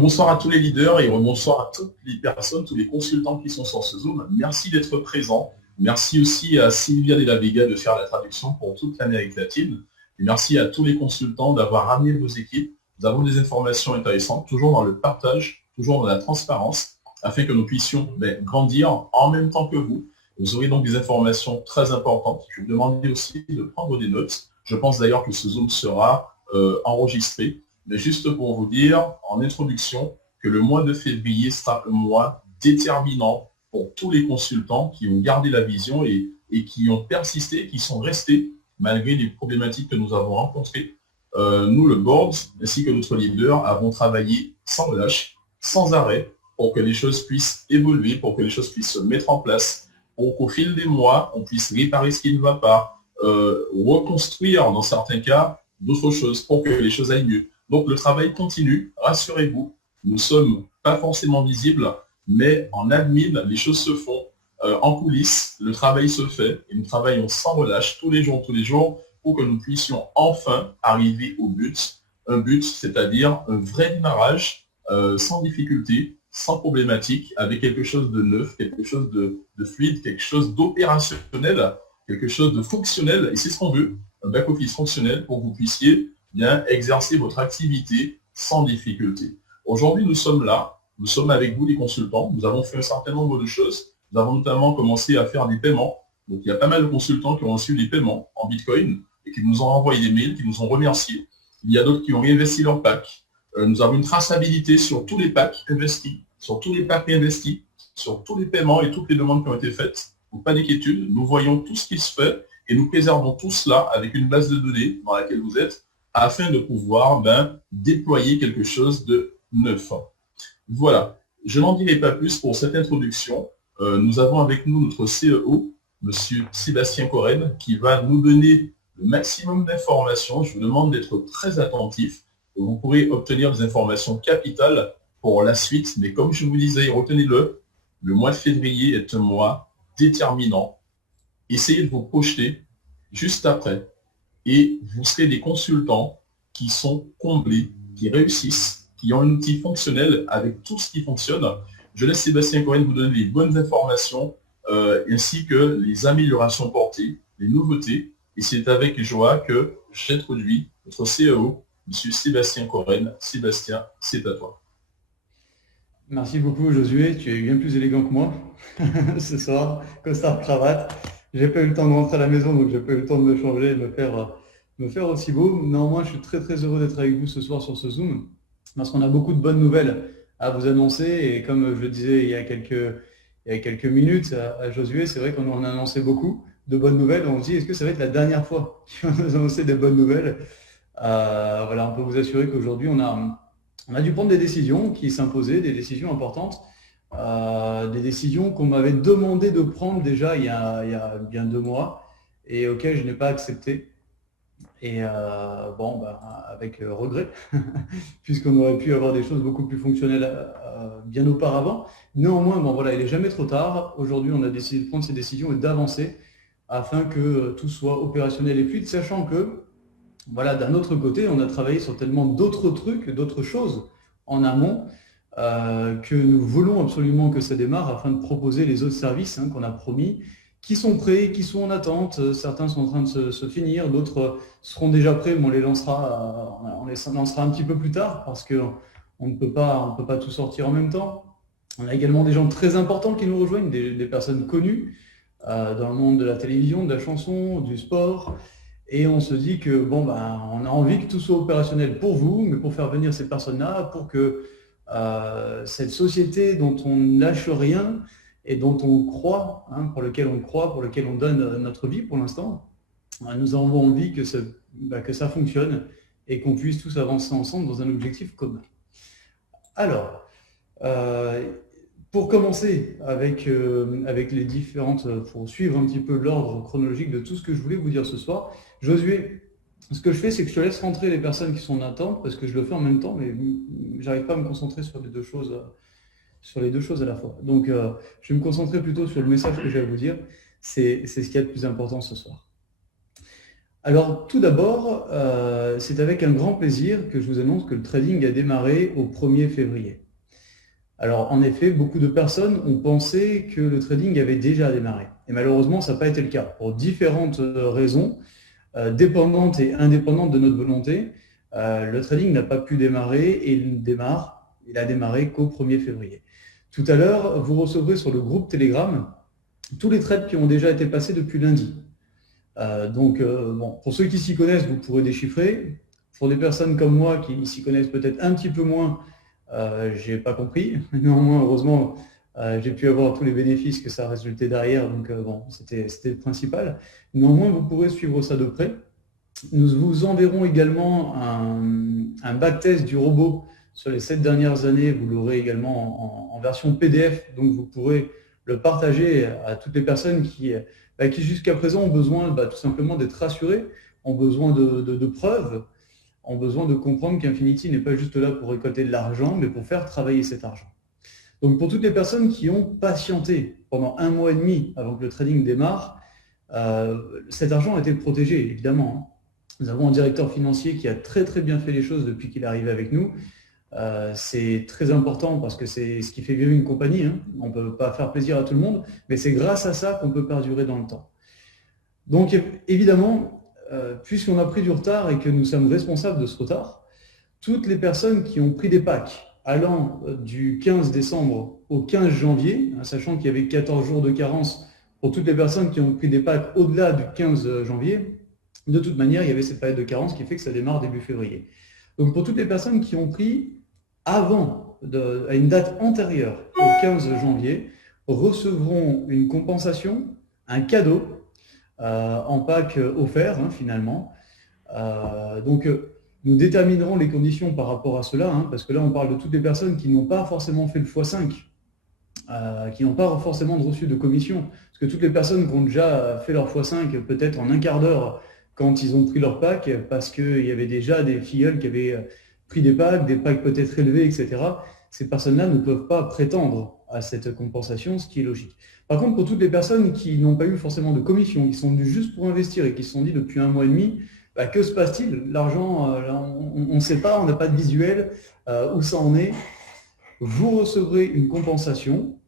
Bonsoir à tous les leaders et bonsoir à toutes les personnes, tous les consultants qui sont sur ce Zoom. Merci d'être présents. Merci aussi à Sylvia de la Vega de faire la traduction pour toute l'Amérique latine. Et merci à tous les consultants d'avoir ramené vos équipes. Nous avons des informations intéressantes, toujours dans le partage, toujours dans la transparence, afin que nous puissions grandir en même temps que vous. Vous aurez donc des informations très importantes. Je vous demande aussi de prendre des notes. Je pense d'ailleurs que ce Zoom sera enregistré. Mais juste pour vous dire, en introduction, que le mois de février sera un mois déterminant pour tous les consultants qui ont gardé la vision et qui ont persisté, qui sont restés malgré les problématiques que nous avons rencontrées. Nous, le board, ainsi que notre leader, avons travaillé sans relâche, sans arrêt, pour que les choses puissent évoluer, pour que les choses puissent se mettre en place, pour qu'au fil des mois, on puisse réparer ce qui ne va pas, reconstruire dans certains cas d'autres choses pour que les choses aillent mieux. Donc le travail continue, rassurez-vous, nous ne sommes pas forcément visibles, mais en admin, les choses se font. En coulisses, le travail se fait et nous travaillons sans relâche tous les jours, pour que nous puissions enfin arriver au but. Un but, c'est-à-dire un vrai démarrage, sans difficulté, sans problématique, avec quelque chose de neuf, quelque chose de fluide, quelque chose d'opérationnel, quelque chose de fonctionnel, et c'est ce qu'on veut, un back-office fonctionnel pour que vous puissiez bien exercer votre activité sans difficulté. Aujourd'hui, nous sommes là, nous sommes avec vous les consultants, nous avons fait un certain nombre de choses, nous avons notamment commencé à faire des paiements, donc il y a pas mal de consultants qui ont reçu des paiements en Bitcoin et qui nous ont envoyé des mails, qui nous ont remerciés. Il y a d'autres qui ont réinvesti leur pack. Nous avons une traçabilité sur tous les packs investis, sur tous les packs réinvestis, sur tous les paiements et toutes les demandes qui ont été faites. Donc pas d'inquiétude, nous voyons tout ce qui se fait et nous préservons tout cela avec une base de données dans laquelle vous êtes, afin de pouvoir déployer quelque chose de neuf. Voilà, je n'en dirai pas plus pour cette introduction. Nous avons avec nous notre CEO, Monsieur Sébastien Coren, qui va nous donner le maximum d'informations. Je vous demande d'être très attentif. Vous pourrez obtenir des informations capitales pour la suite, mais comme je vous disais, retenez-le, le mois de février est un mois déterminant. Essayez de vous projeter juste après. Et vous serez des consultants qui sont comblés, qui réussissent, qui ont un outil fonctionnel avec tout ce qui fonctionne. Je laisse Sébastien Cohen vous donner les bonnes informations ainsi que les améliorations portées, les nouveautés. Et c'est avec joie que j'introduis notre CEO, M. Sébastien Cohen. Sébastien, c'est à toi. Merci beaucoup Josué, tu es bien plus élégant que moi ce soir, costard cravate. J'ai pas eu le temps de rentrer à la maison, donc j'ai pas eu le temps de me changer et de me faire aussi beau. Néanmoins, je suis très très heureux d'être avec vous ce soir sur ce Zoom, parce qu'on a beaucoup de bonnes nouvelles à vous annoncer. Et comme je le disais il y a quelques minutes à Josué, c'est vrai qu'on en a annoncé beaucoup de bonnes nouvelles. On se dit, est-ce que ça va être la dernière fois qu'on va nous annoncer des bonnes nouvelles? Voilà, on peut vous assurer qu'aujourd'hui, on a dû prendre des décisions qui s'imposaient, des décisions importantes, des décisions qu'on m'avait demandé de prendre déjà il y a bien 2 mois et auxquelles je n'ai pas accepté. Et avec regret, puisqu'on aurait pu avoir des choses beaucoup plus fonctionnelles bien auparavant. Néanmoins, voilà, il n'est jamais trop tard. Aujourd'hui, on a décidé de prendre ces décisions et d'avancer afin que tout soit opérationnel et fluide, sachant que voilà, d'un autre côté, on a travaillé sur tellement d'autres trucs, d'autres choses en amont, que nous voulons absolument que ça démarre afin de proposer les autres services qu'on a promis, qui sont prêts, qui sont en attente. Certains sont en train de se finir, d'autres seront déjà prêts, mais on les lancera un petit peu plus tard parce qu'on ne peut pas tout sortir en même temps. On a également des gens très importants qui nous rejoignent, des personnes connues dans le monde de la télévision, de la chanson, du sport. Et on se dit que on a envie que tout soit opérationnel pour vous, mais pour faire venir ces personnes-là, pour que cette société dont on ne lâche rien et dont on croit, pour lequel on croit, pour lequel on donne notre vie pour l'instant, nous avons envie que ça fonctionne et qu'on puisse tous avancer ensemble dans un objectif commun. Alors, pour commencer avec les différentes, pour suivre un petit peu l'ordre chronologique de tout ce que je voulais vous dire ce soir, Josué, ce que je fais, c'est que je te laisse rentrer les personnes qui sont en attente, parce que je le fais en même temps, mais j'arrive pas à me concentrer sur les deux choses à la fois. Donc, je vais me concentrer plutôt sur le message que j'ai à vous dire. C'est ce qu'il y a de plus important ce soir. Alors, tout d'abord, c'est avec un grand plaisir que je vous annonce que le trading a démarré au 1er février. Alors, en effet, beaucoup de personnes ont pensé que le trading avait déjà démarré. Et malheureusement, ça n'a pas été le cas, pour différentes raisons, dépendantes et indépendantes de notre volonté. Le trading n'a pas pu démarrer et il a démarré qu'au 1er février. Tout à l'heure, vous recevrez sur le groupe Telegram tous les trades qui ont déjà été passés depuis lundi. Bon, pour ceux qui s'y connaissent, vous pourrez déchiffrer. Pour des personnes comme moi qui s'y connaissent peut-être un petit peu moins, j'ai pas compris. Néanmoins, heureusement, j'ai pu avoir tous les bénéfices que ça a résulté derrière, donc bon, c'était le principal. Néanmoins, vous pourrez suivre ça de près. Nous vous enverrons également un backtest du robot sur les 7 dernières années. Vous l'aurez également en version PDF, donc vous pourrez le partager à toutes les personnes qui jusqu'à présent ont besoin tout simplement d'être rassurées, ont besoin de preuves, ont besoin de comprendre qu'Infinity n'est pas juste là pour récolter de l'argent, mais pour faire travailler cet argent. Donc pour toutes les personnes qui ont patienté pendant 1 mois et demi avant que le trading démarre, cet argent a été protégé, évidemment. Nous avons un directeur financier qui a très très bien fait les choses depuis qu'il est arrivé avec nous. C'est très important parce que c'est ce qui fait vivre une compagnie. On ne peut pas faire plaisir à tout le monde, mais c'est grâce à ça qu'on peut perdurer dans le temps. Donc évidemment, puisqu'on a pris du retard et que nous sommes responsables de ce retard, toutes les personnes qui ont pris des packs allant du 15 décembre au 15 janvier, sachant qu'il y avait 14 jours de carence pour toutes les personnes qui ont pris des packs au-delà du 15 janvier, de toute manière, il y avait cette période de carence qui fait que ça démarre début février. Donc pour toutes les personnes qui ont pris à une date antérieure au 15 janvier, recevront une compensation, un cadeau en pack offert finalement. Nous déterminerons les conditions par rapport à cela, parce que là on parle de toutes les personnes qui n'ont pas forcément fait le x5, qui n'ont pas forcément reçu de commission, parce que toutes les personnes qui ont déjà fait leur x5 peut-être en un quart d'heure quand ils ont pris leur pack, parce qu'il y avait déjà des filleuls qui avaient pris des packs peut-être élevés, etc. Ces personnes-là ne peuvent pas prétendre à cette compensation, ce qui est logique. Par contre, pour toutes les personnes qui n'ont pas eu forcément de commission, qui sont venues juste pour investir et qui se sont dit depuis 1 mois et demi, que se passe-t-il? L'argent, on ne sait pas, on n'a pas de visuel, où ça en est. Vous recevrez une compensation,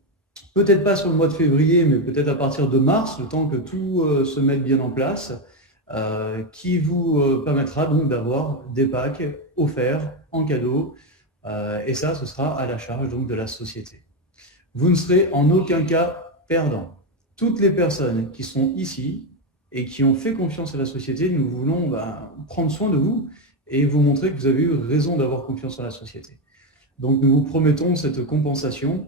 peut-être pas sur le mois de février, mais peut-être à partir de mars, le temps que tout se mette bien en place, qui vous permettra donc d'avoir des packs offerts en cadeau, et ça, ce sera à la charge donc de la société. Vous ne serez en aucun cas perdant. Toutes les personnes qui sont ici et qui ont fait confiance à la société, nous voulons prendre soin de vous et vous montrer que vous avez eu raison d'avoir confiance en la société. Donc nous vous promettons cette compensation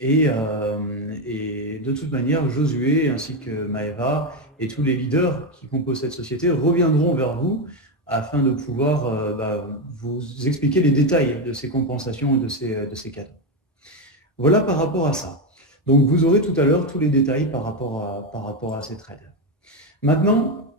et de toute manière, Josué ainsi que Maëva et tous les leaders qui composent cette société reviendront vers vous afin de pouvoir vous expliquer les détails de ces compensations et de ces cadeaux. Voilà par rapport à ça. Donc vous aurez tout à l'heure tous les détails par rapport à ces trades. Maintenant,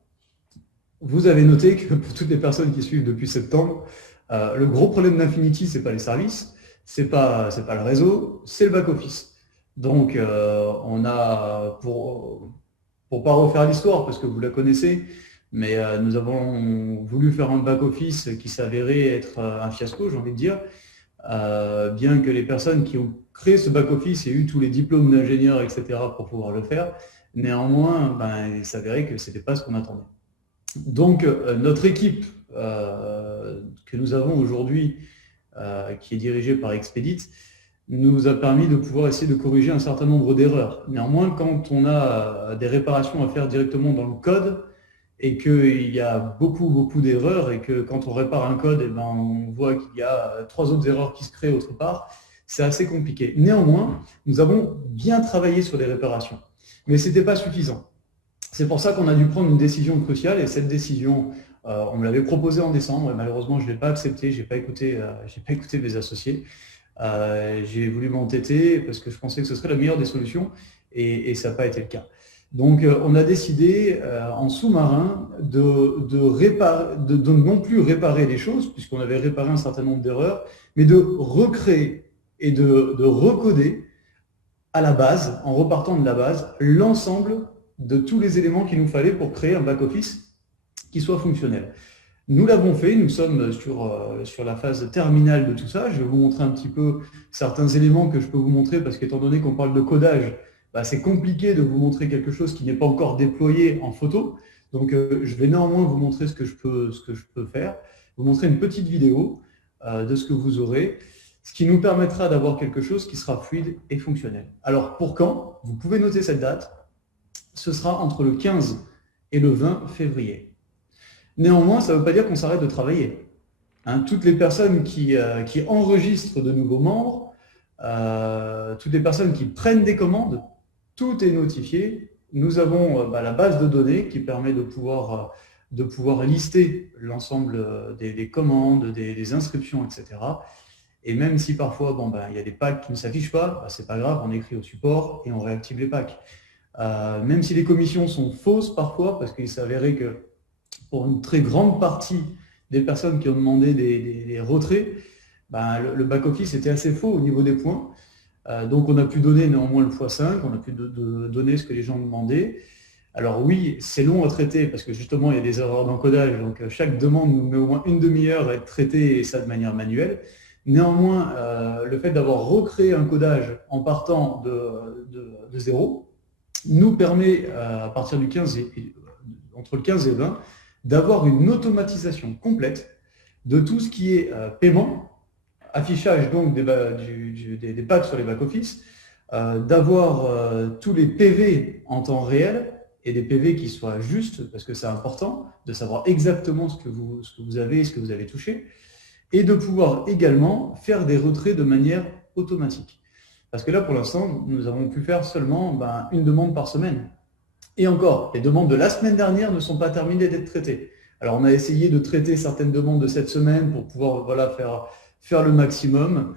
vous avez noté que pour toutes les personnes qui suivent depuis septembre, le gros problème d'Infinity, ce n'est pas les services, c'est pas le réseau, c'est le back-office. Donc on a, pour pas refaire l'histoire, parce que vous la connaissez, mais nous avons voulu faire un back-office qui s'avérait être un fiasco, j'ai envie de dire, bien que les personnes qui ont créé ce back-office aient eu tous les diplômes d'ingénieur, etc. pour pouvoir le faire. Néanmoins, il s'avérait que ce n'était pas ce qu'on attendait. Donc, notre équipe que nous avons aujourd'hui, qui est dirigée par Expedit, nous a permis de pouvoir essayer de corriger un certain nombre d'erreurs. Néanmoins, quand on a des réparations à faire directement dans le code et qu'il y a beaucoup d'erreurs et que quand on répare un code, on voit qu'il y a 3 autres erreurs qui se créent autre part, c'est assez compliqué. Néanmoins, nous avons bien travaillé sur les réparations, mais ce n'était pas suffisant. C'est pour ça qu'on a dû prendre une décision cruciale et cette décision, on me l'avait proposée en décembre et malheureusement, je ne l'ai pas acceptée, je n'ai pas écouté mes associés. J'ai voulu m'entêter parce que je pensais que ce serait la meilleure des solutions et ça n'a pas été le cas. Donc, on a décidé en sous-marin de non plus réparer les choses, puisqu'on avait réparé un certain nombre d'erreurs, mais de recréer et de recoder à la base, en repartant de la base, l'ensemble de tous les éléments qu'il nous fallait pour créer un back-office qui soit fonctionnel. Nous l'avons fait, nous sommes sur la phase terminale de tout ça. Je vais vous montrer un petit peu certains éléments que je peux vous montrer parce qu'étant donné qu'on parle de codage, c'est compliqué de vous montrer quelque chose qui n'est pas encore déployé en photo. Donc, je vais néanmoins vous montrer ce que je peux faire, vous montrer une petite vidéo de ce que vous aurez, ce qui nous permettra d'avoir quelque chose qui sera fluide et fonctionnel. Alors, pour quand? Vous pouvez noter cette date. Ce sera entre le 15 et le 20 février. Néanmoins, ça ne veut pas dire qu'on s'arrête de travailler. Toutes les personnes qui enregistrent de nouveaux membres, toutes les personnes qui prennent des commandes, tout est notifié. Nous avons la base de données qui permet de pouvoir lister l'ensemble des commandes, des inscriptions, etc. Et même si parfois il y a des packs qui ne s'affichent pas, c'est pas grave, on écrit au support et on réactive les packs. Même si les commissions sont fausses parfois, parce qu'il s'avérait que pour une très grande partie des personnes qui ont demandé des retraits, le back-office était assez faux au niveau des points. Donc on a pu donner néanmoins le x5, on a pu donner ce que les gens demandaient. Alors oui, c'est long à traiter parce que justement il y a des erreurs d'encodage, donc chaque demande nous met au moins une demi-heure à être traitée et ça de manière manuelle. Néanmoins, le fait d'avoir recréé un codage en partant de zéro nous permet à partir du 15 entre le 15 et le 20 d'avoir une automatisation complète de tout ce qui est paiement, affichage donc des packs sur les back-office, d'avoir tous les PV en temps réel et des PV qui soient justes, parce que c'est important de savoir exactement ce que vous avez et ce que vous avez touché, et de pouvoir également faire des retraits de manière automatique. Parce que là, pour l'instant, nous avons pu faire seulement une demande par semaine. Et encore, les demandes de la semaine dernière ne sont pas terminées d'être traitées. Alors, on a essayé de traiter certaines demandes de cette semaine pour pouvoir faire le maximum.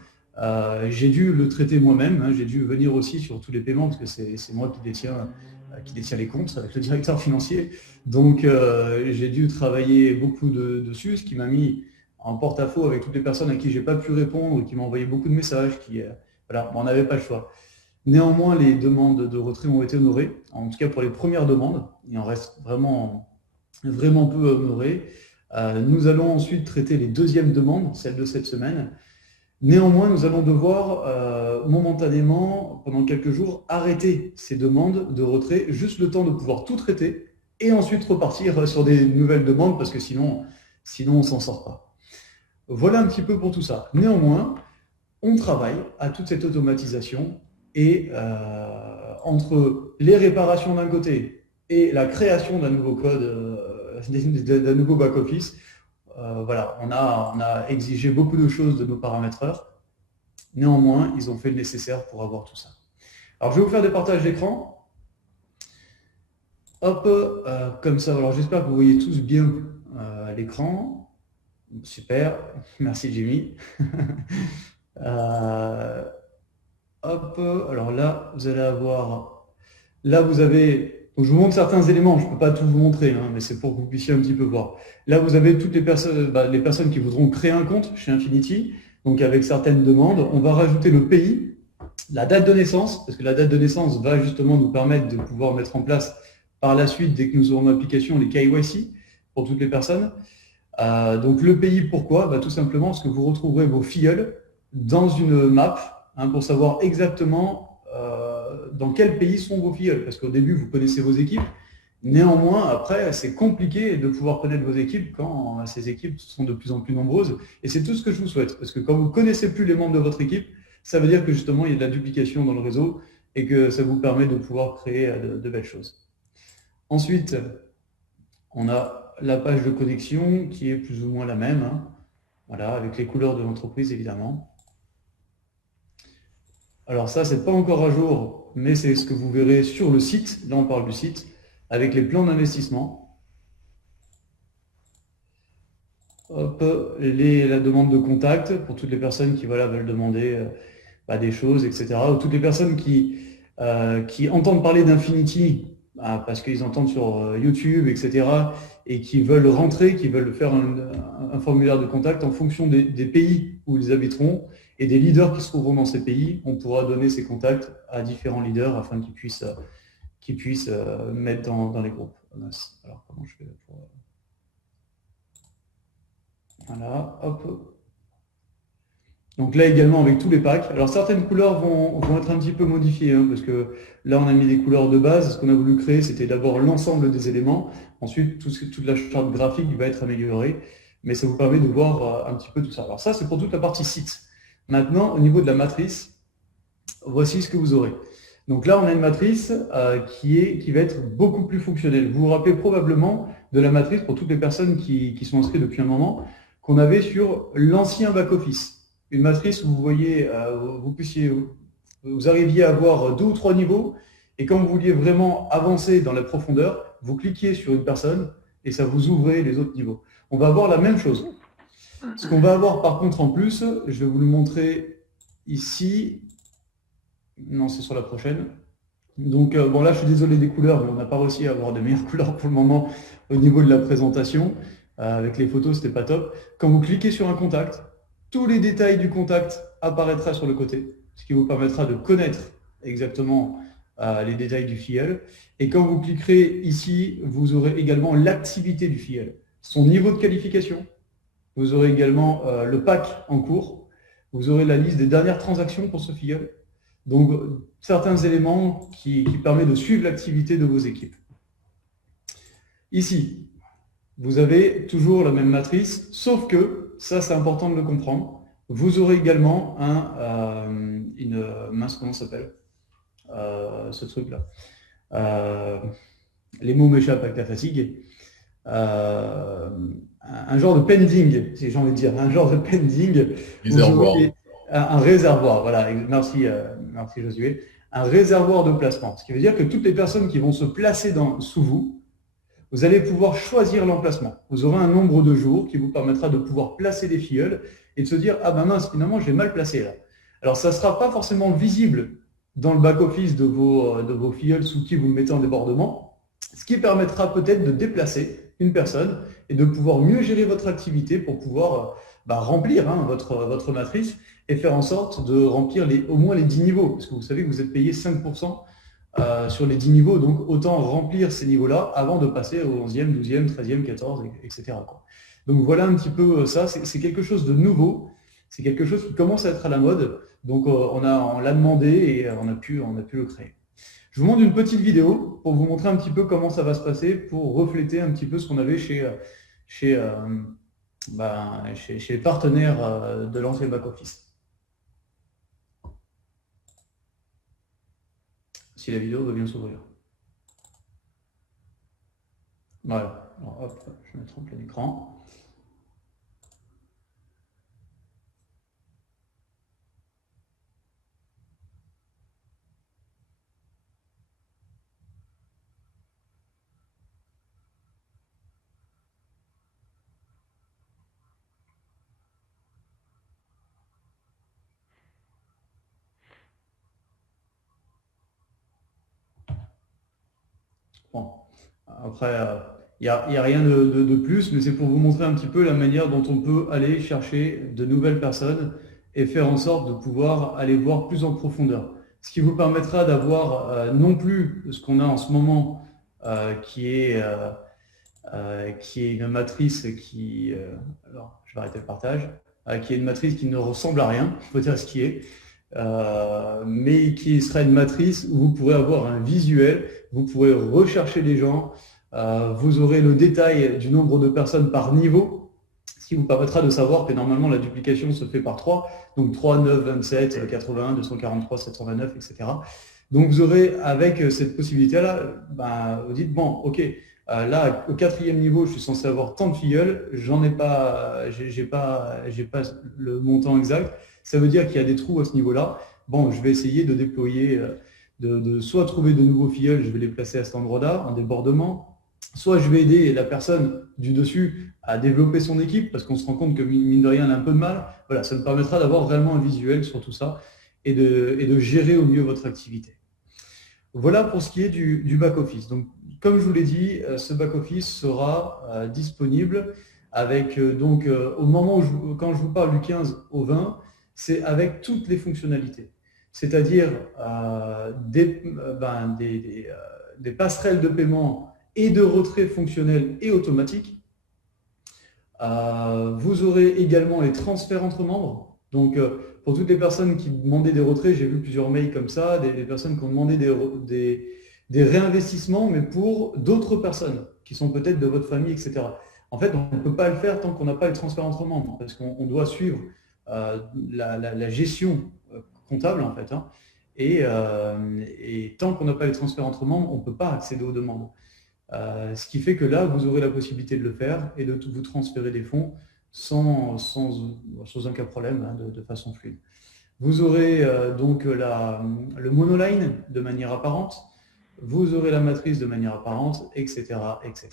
J'ai dû le traiter moi-même. J'ai dû venir aussi sur tous les paiements parce que c'est moi qui détiens les comptes avec le directeur financier. Donc, j'ai dû travailler beaucoup dessus, ce qui m'a mis en porte-à-faux avec toutes les personnes à qui je n'ai pas pu répondre, qui m'ont envoyé beaucoup de messages. On n'avait pas le choix. Néanmoins, les demandes de retrait ont été honorées, en tout cas pour les premières demandes. Il en reste vraiment peu à honorer. Nous allons ensuite traiter les deuxièmes demandes, celles de cette semaine. Néanmoins, nous allons devoir momentanément, pendant quelques jours, arrêter ces demandes de retrait, juste le temps de pouvoir tout traiter et ensuite repartir sur des nouvelles demandes parce que sinon on ne s'en sort pas. Voilà un petit peu pour tout ça. Néanmoins, on travaille à toute cette automatisation et entre les réparations d'un côté et la création d'un nouveau code, d'un nouveau back-office, on a exigé beaucoup de choses de nos paramétreurs. Néanmoins, ils ont fait le nécessaire pour avoir tout ça. Alors, je vais vous faire des partages d'écran. Hop, comme ça. Alors, j'espère que vous voyez tous bien l'écran. Super, merci Jimmy. Hop, alors là, vous allez avoir... Là, vous avez... Donc, je vous montre certains éléments, je ne peux pas tout vous montrer, mais c'est pour que vous puissiez un petit peu voir. Là, vous avez toutes les personnes qui voudront créer un compte chez Infinity, donc avec certaines demandes. On va rajouter le pays, la date de naissance, parce que la date de naissance va justement nous permettre de pouvoir mettre en place par la suite, dès que nous aurons l'application, les KYC pour toutes les personnes. Donc le pays, pourquoi? Tout simplement parce que vous retrouverez vos filleuls dans une map pour savoir exactement dans quel pays sont vos filleuls. Parce qu'au début, vous connaissez vos équipes. Néanmoins, après, c'est compliqué de pouvoir connaître vos équipes quand ces équipes sont de plus en plus nombreuses. Et c'est tout ce que je vous souhaite. Parce que quand vous ne connaissez plus les membres de votre équipe, ça veut dire que justement, il y a de la duplication dans le réseau et que ça vous permet de pouvoir créer de belles choses. Ensuite, on a la page de connexion qui est plus ou moins la même. Voilà, avec les couleurs de l'entreprise, évidemment. Alors ça, c'est pas encore à jour, mais c'est ce que vous verrez sur le site. Là, on parle du site, avec les plans d'investissement. Hop, la demande de contact pour toutes les personnes qui veulent demander des choses, etc. Ou toutes les personnes qui entendent parler d'Infinity, parce qu'ils entendent sur YouTube, etc. et qui veulent rentrer, qui veulent faire un formulaire de contact en fonction des pays où ils habiteront et des leaders qui se trouveront dans ces pays. On pourra donner ces contacts à différents leaders afin qu'ils puissent mettre dans les groupes. Alors, comment je fais pour... Voilà, hop. Donc là également avec tous les packs. Alors certaines couleurs vont être un petit peu modifiées, hein, parce que là on a mis des couleurs de base. Ce qu'on a voulu créer, c'était d'abord l'ensemble des éléments. Ensuite, toute la charte graphique va être améliorée. Mais ça vous permet de voir un petit peu tout ça. Alors ça, c'est pour toute la partie site. Maintenant, au niveau de la matrice, voici ce que vous aurez. Donc là, on a une matrice qui va être beaucoup plus fonctionnelle. Vous vous rappelez probablement de la matrice, pour toutes les personnes qui sont inscrites depuis un moment, qu'on avait sur l'ancien back-office. Une matrice où vous voyez, vous arriviez à avoir 2 ou 3 niveaux, et quand vous vouliez vraiment avancer dans la profondeur, vous cliquiez sur une personne et ça vous ouvrait les autres niveaux. On va avoir la même chose. Ce qu'on va avoir par contre en plus, je vais vous le montrer ici. Non, c'est sur la prochaine. Donc bon, là je suis désolé des couleurs, mais on n'a pas réussi à avoir de meilleures couleurs pour le moment au niveau de la présentation. Avec les photos, c'était pas top. Quand vous cliquez sur un contact, tous les détails du contact apparaîtront sur le côté, ce qui vous permettra de connaître exactement les détails du filleul. Et quand vous cliquerez ici, vous aurez également l'activité du filleul, son niveau de qualification. Vous aurez également le pack en cours. Vous aurez la liste des dernières transactions pour ce filleul. Donc, certains éléments qui permettent de suivre l'activité de vos équipes. Ici, vous avez toujours la même matrice, sauf que, ça c'est important de le comprendre, vous aurez également une mince, comment ça s'appelle ce truc-là. Les mots m'échappent avec la fatigue. Un genre de pending, si j'ai envie de dire, un genre de pending. Réservoir. Un réservoir, voilà, merci Josué. Un réservoir de placement. Ce qui veut dire que toutes les personnes qui vont se placer sous vous, vous allez pouvoir choisir l'emplacement. Vous aurez un nombre de jours qui vous permettra de pouvoir placer les filleuls et de se dire « Ah ben mince, finalement, j'ai mal placé là ». Alors, ça ne sera pas forcément visible dans le back-office de vos filleuls sous qui vous mettez en débordement, ce qui permettra peut-être de déplacer une personne et de pouvoir mieux gérer votre activité pour pouvoir remplir votre matrice et faire en sorte de remplir au moins les 10 niveaux. Parce que vous savez que vous êtes payé 5% sur les 10 niveaux, donc autant remplir ces niveaux-là avant de passer au 11e, 12e, 13e, 14e, etc. Donc voilà un petit peu ça, c'est quelque chose de nouveau, c'est quelque chose qui commence à être à la mode, donc on l'a demandé et on a pu le créer. Je vous montre une petite vidéo pour vous montrer un petit peu comment ça va se passer, pour refléter un petit peu ce qu'on avait chez les partenaires de l'ancien back-office. Si la vidéo veut bien s'ouvrir. Voilà. Alors, hop, je vais mettre en plein écran. Bon, après, il n'y a rien de plus, mais c'est pour vous montrer un petit peu la manière dont on peut aller chercher de nouvelles personnes et faire en sorte de pouvoir aller voir plus en profondeur. Ce qui vous permettra d'avoir non plus ce qu'on a en ce moment, qui est une matrice qui... alors, je vais arrêter le partage. Qui est une matrice qui ne ressemble à rien, il faut dire ce qui est. Mais qui sera une matrice où vous pourrez avoir un visuel, vous pourrez rechercher les gens, vous aurez le détail du nombre de personnes par niveau, ce qui vous permettra de savoir que normalement la duplication se fait par 3, donc 3, 9, 27, 81, 243, 729, etc. Donc vous aurez avec cette possibilité-là, vous dites, bon, ok, là au 4e niveau, je suis censé avoir tant de filleuls, j'en ai pas, j'ai pas le montant exact. Ça veut dire qu'il y a des trous à ce niveau-là. Bon, je vais essayer de déployer, de soit trouver de nouveaux filleuls, je vais les placer à cet endroit-là, en débordement, soit je vais aider la personne du dessus à développer son équipe, parce qu'on se rend compte que mine de rien, elle a un peu de mal. Voilà, ça me permettra d'avoir vraiment un visuel sur tout ça et de gérer au mieux votre activité. Voilà pour ce qui est du back-office. Donc, comme je vous l'ai dit, ce back-office sera disponible avec, au moment où quand je vous parle du 15 au 20, c'est avec toutes les fonctionnalités, c'est-à-dire des passerelles de paiement et de retrait fonctionnels et automatiques, Vous aurez également les transferts entre membres. Donc, pour toutes les personnes qui demandaient des retraits, j'ai vu plusieurs mails comme ça, des personnes qui ont demandé des réinvestissements, mais pour d'autres personnes qui sont peut-être de votre famille, etc. En fait, on ne peut pas le faire tant qu'on n'a pas les transferts entre membres, parce qu'on doit suivre la gestion comptable, en fait. Hein. Et tant qu'on n'a pas les transferts entre membres, on ne peut pas accéder aux demandes. Ce qui fait que là, vous aurez la possibilité de le faire et de vous transférer des fonds sans aucun problème, hein, de façon fluide. Vous aurez donc le monoline de manière apparente, vous aurez la matrice de manière apparente, etc. etc.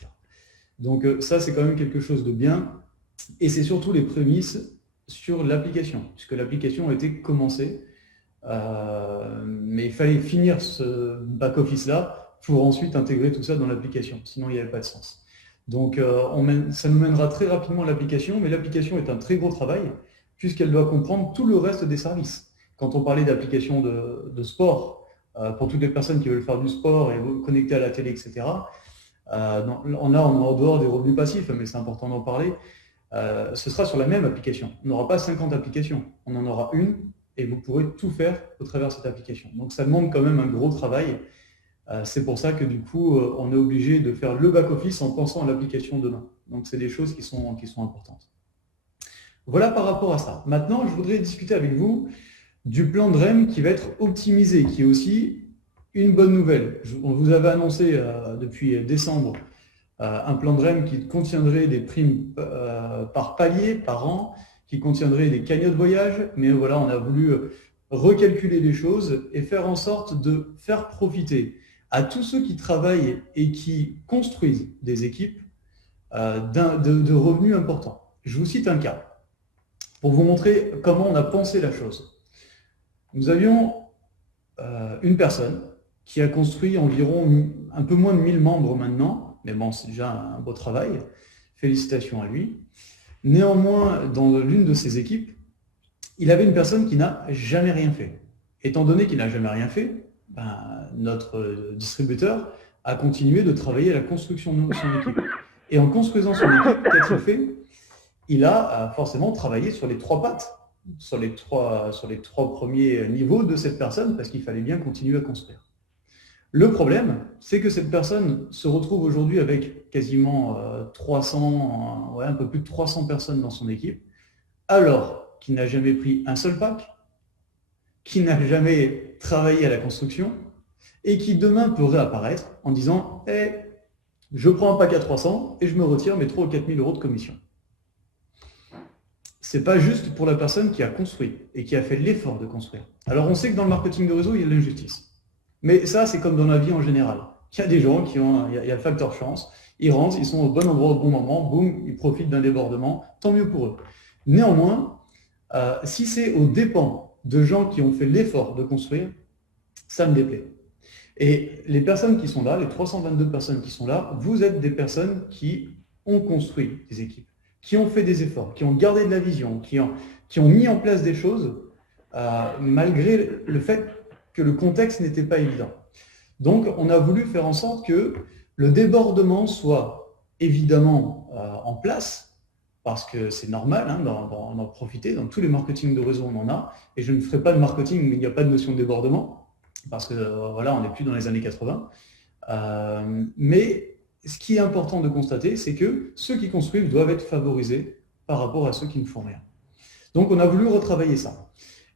Donc ça, c'est quand même quelque chose de bien. Et c'est surtout les prémices sur l'application, puisque l'application a été commencée. Mais il fallait finir ce back-office-là pour ensuite intégrer tout ça dans l'application. Sinon, il n'y avait pas de sens. Donc, ça nous mènera très rapidement à l'application, mais l'application est un très gros travail, puisqu'elle doit comprendre tout le reste des services. Quand on parlait d'application de sport, pour toutes les personnes qui veulent faire du sport et connecter à la télé, etc., on est en dehors des revenus passifs, mais c'est important d'en parler. Ce sera sur la même application. On n'aura pas 50 applications, on en aura une, et vous pourrez tout faire au travers de cette application. Donc ça demande quand même un gros travail. C'est pour ça que du coup, on est obligé de faire le back-office en pensant à l'application demain. Donc c'est des choses qui sont importantes. Voilà par rapport à ça. Maintenant, je voudrais discuter avec vous du plan de REM qui va être optimisé, qui est aussi une bonne nouvelle. On vous avait annoncé depuis décembre un plan de REM qui contiendrait des primes par palier, par an, qui contiendrait des cagnottes voyage, mais voilà, on a voulu recalculer les choses et faire en sorte de faire profiter à tous ceux qui travaillent et qui construisent des équipes de revenus importants. Je vous cite un cas pour vous montrer comment on a pensé la chose. Nous avions une personne qui a construit environ un peu moins de 1000 membres maintenant, mais bon, c'est déjà un beau travail. Félicitations à lui. Néanmoins, dans l'une de ses équipes, il avait une personne qui n'a jamais rien fait. Étant donné qu'il n'a jamais rien fait, notre distributeur a continué de travailler à la construction de son équipe. Et en construisant son équipe, qu'est-ce qu'il fait? Il a forcément travaillé sur les 3 pattes, sur les trois premiers niveaux de cette personne, parce qu'il fallait bien continuer à construire. Le problème, c'est que cette personne se retrouve aujourd'hui avec quasiment 300, un peu plus de 300 personnes dans son équipe, alors qu'il n'a jamais pris un seul pack, qui n'a jamais travaillé à la construction, et qui demain peut réapparaître en disant hey, « je prends un pack à 300 et je me retire mes 3 ou 4 000 euros de commission ». Ce n'est pas juste pour la personne qui a construit et qui a fait l'effort de construire. Alors on sait que dans le marketing de réseau, il y a de l'injustice. Mais ça, c'est comme dans la vie en général. Il y a des gens il y a le facteur chance, ils rentrent, ils sont au bon endroit au bon moment, boum, ils profitent d'un débordement, tant mieux pour eux. Néanmoins, si c'est aux dépens de gens qui ont fait l'effort de construire, ça me déplaît. Et les personnes qui sont là, les 322 personnes qui sont là, vous êtes des personnes qui ont construit des équipes, qui ont fait des efforts, qui ont gardé de la vision, qui ont mis en place des choses malgré le fait que le contexte n'était pas évident. Donc, on a voulu faire en sorte que le débordement soit évidemment en place, parce que c'est normal hein, d'en profiter. Dans tous les marketing de réseau, on en a. Et je ne ferai pas de marketing, mais il n'y a pas de notion de débordement, parce que voilà, on n'est plus dans les années 80. Mais ce qui est important de constater, c'est que ceux qui construisent doivent être favorisés par rapport à ceux qui ne font rien. Donc, on a voulu retravailler ça.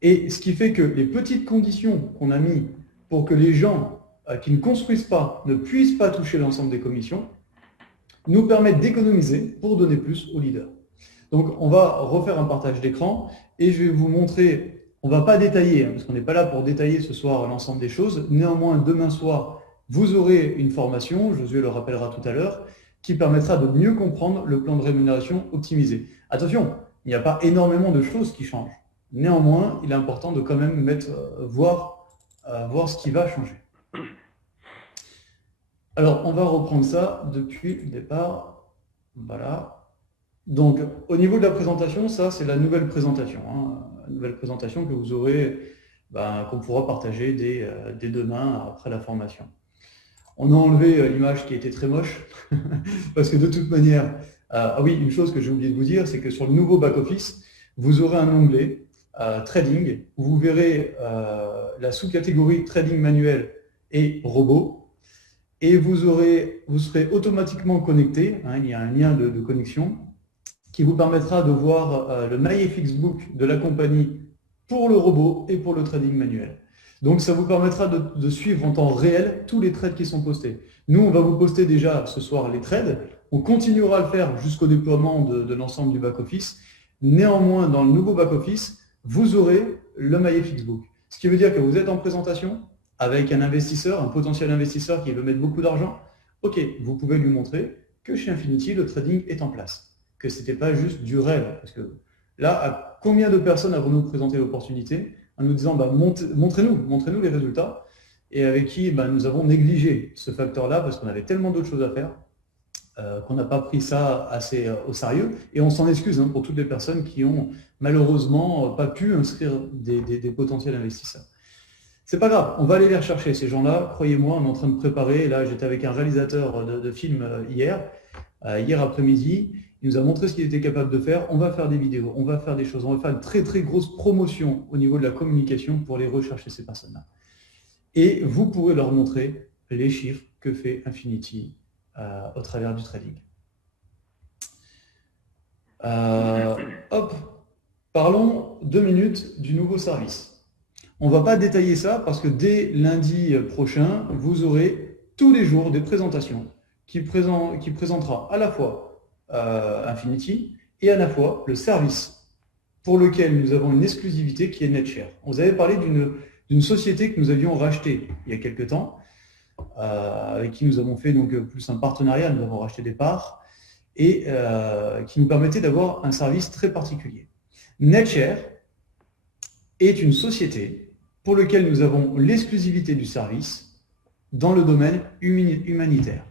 Et ce qui fait que les petites conditions qu'on a mis pour que les gens qui ne construisent pas ne puissent pas toucher l'ensemble des commissions nous permettent d'économiser pour donner plus aux leaders. Donc, on va refaire un partage d'écran et je vais vous montrer, on ne va pas détailler, parce qu'on n'est pas là pour détailler ce soir l'ensemble des choses. Néanmoins, demain soir, vous aurez une formation, Josué le rappellera tout à l'heure, qui permettra de mieux comprendre le plan de rémunération optimisé. Attention, il n'y a pas énormément de choses qui changent. Néanmoins, il est important de quand même voir ce qui va changer. Alors, on va reprendre ça depuis le départ. Voilà. Donc, au niveau de la présentation, ça, c'est la nouvelle présentation. Hein, la nouvelle présentation que vous aurez, qu'on pourra partager dès demain, après la formation. On a enlevé l'image qui était très moche, parce que de toute manière, Ah oui, une chose que j'ai oublié de vous dire, c'est que sur le nouveau back-office, vous aurez un onglet Trading où vous verrez la sous-catégorie Trading manuel et robot. Et vous serez automatiquement connecté, hein, il y a un lien de connexion qui vous permettra de voir le MyFX Book de la compagnie pour le robot et pour le trading manuel. Donc ça vous permettra de suivre en temps réel tous les trades qui sont postés. Nous, on va vous poster déjà ce soir les trades. On continuera à le faire jusqu'au déploiement de l'ensemble du back-office. Néanmoins, dans le nouveau back-office, vous aurez le MyFX Book. Ce qui veut dire que vous êtes en présentation avec un investisseur, un potentiel investisseur qui veut mettre beaucoup d'argent. Ok, vous pouvez lui montrer que chez Infinity, le trading est en place, que ce n'était pas juste du rêve. Parce que là, à combien de personnes avons-nous présenté l'opportunité en nous disant montrez-nous les résultats, et avec qui nous avons négligé ce facteur-là parce qu'on avait tellement d'autres choses à faire qu'on n'a pas pris ça assez au sérieux, et on s'en excuse pour toutes les personnes qui ont malheureusement pas pu inscrire des potentiels investisseurs. C'est pas grave, on va aller les rechercher, ces gens-là, croyez-moi, on est en train de préparer. Là, j'étais avec un réalisateur de film hier après-midi, il nous a montré ce qu'il était capable de faire. On va faire des vidéos, on va faire des choses, on va faire une très très grosse promotion au niveau de la communication pour aller rechercher ces personnes-là. Et vous pourrez leur montrer les chiffres que fait Infinity au travers du trading. Parlons 2 minutes du nouveau service. On ne va pas détailler ça parce que dès lundi prochain, vous aurez tous les jours des présentations qui présentera à la fois Infinity et à la fois le service pour lequel nous avons une exclusivité qui est NetShare. On vous avait parlé d'une société que nous avions rachetée il y a quelques temps, avec qui nous avons fait donc plus un partenariat, nous avons racheté des parts, et qui nous permettait d'avoir un service très particulier. NetShare est une société pour laquelle nous avons l'exclusivité du service dans le domaine humanitaire.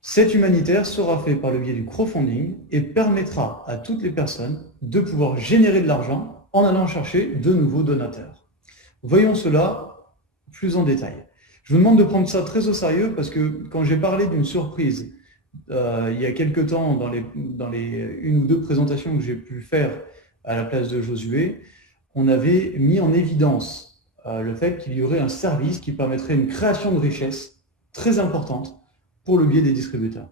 Cet humanitaire sera fait par le biais du crowdfunding et permettra à toutes les personnes de pouvoir générer de l'argent en allant chercher de nouveaux donateurs. Voyons cela plus en détail. Je vous demande de prendre ça très au sérieux parce que quand j'ai parlé d'une surprise il y a quelques temps dans les 1 ou 2 présentations que j'ai pu faire à la place de Josué, on avait mis en évidence le fait qu'il y aurait un service qui permettrait une création de richesse très importante pour le biais des distributeurs.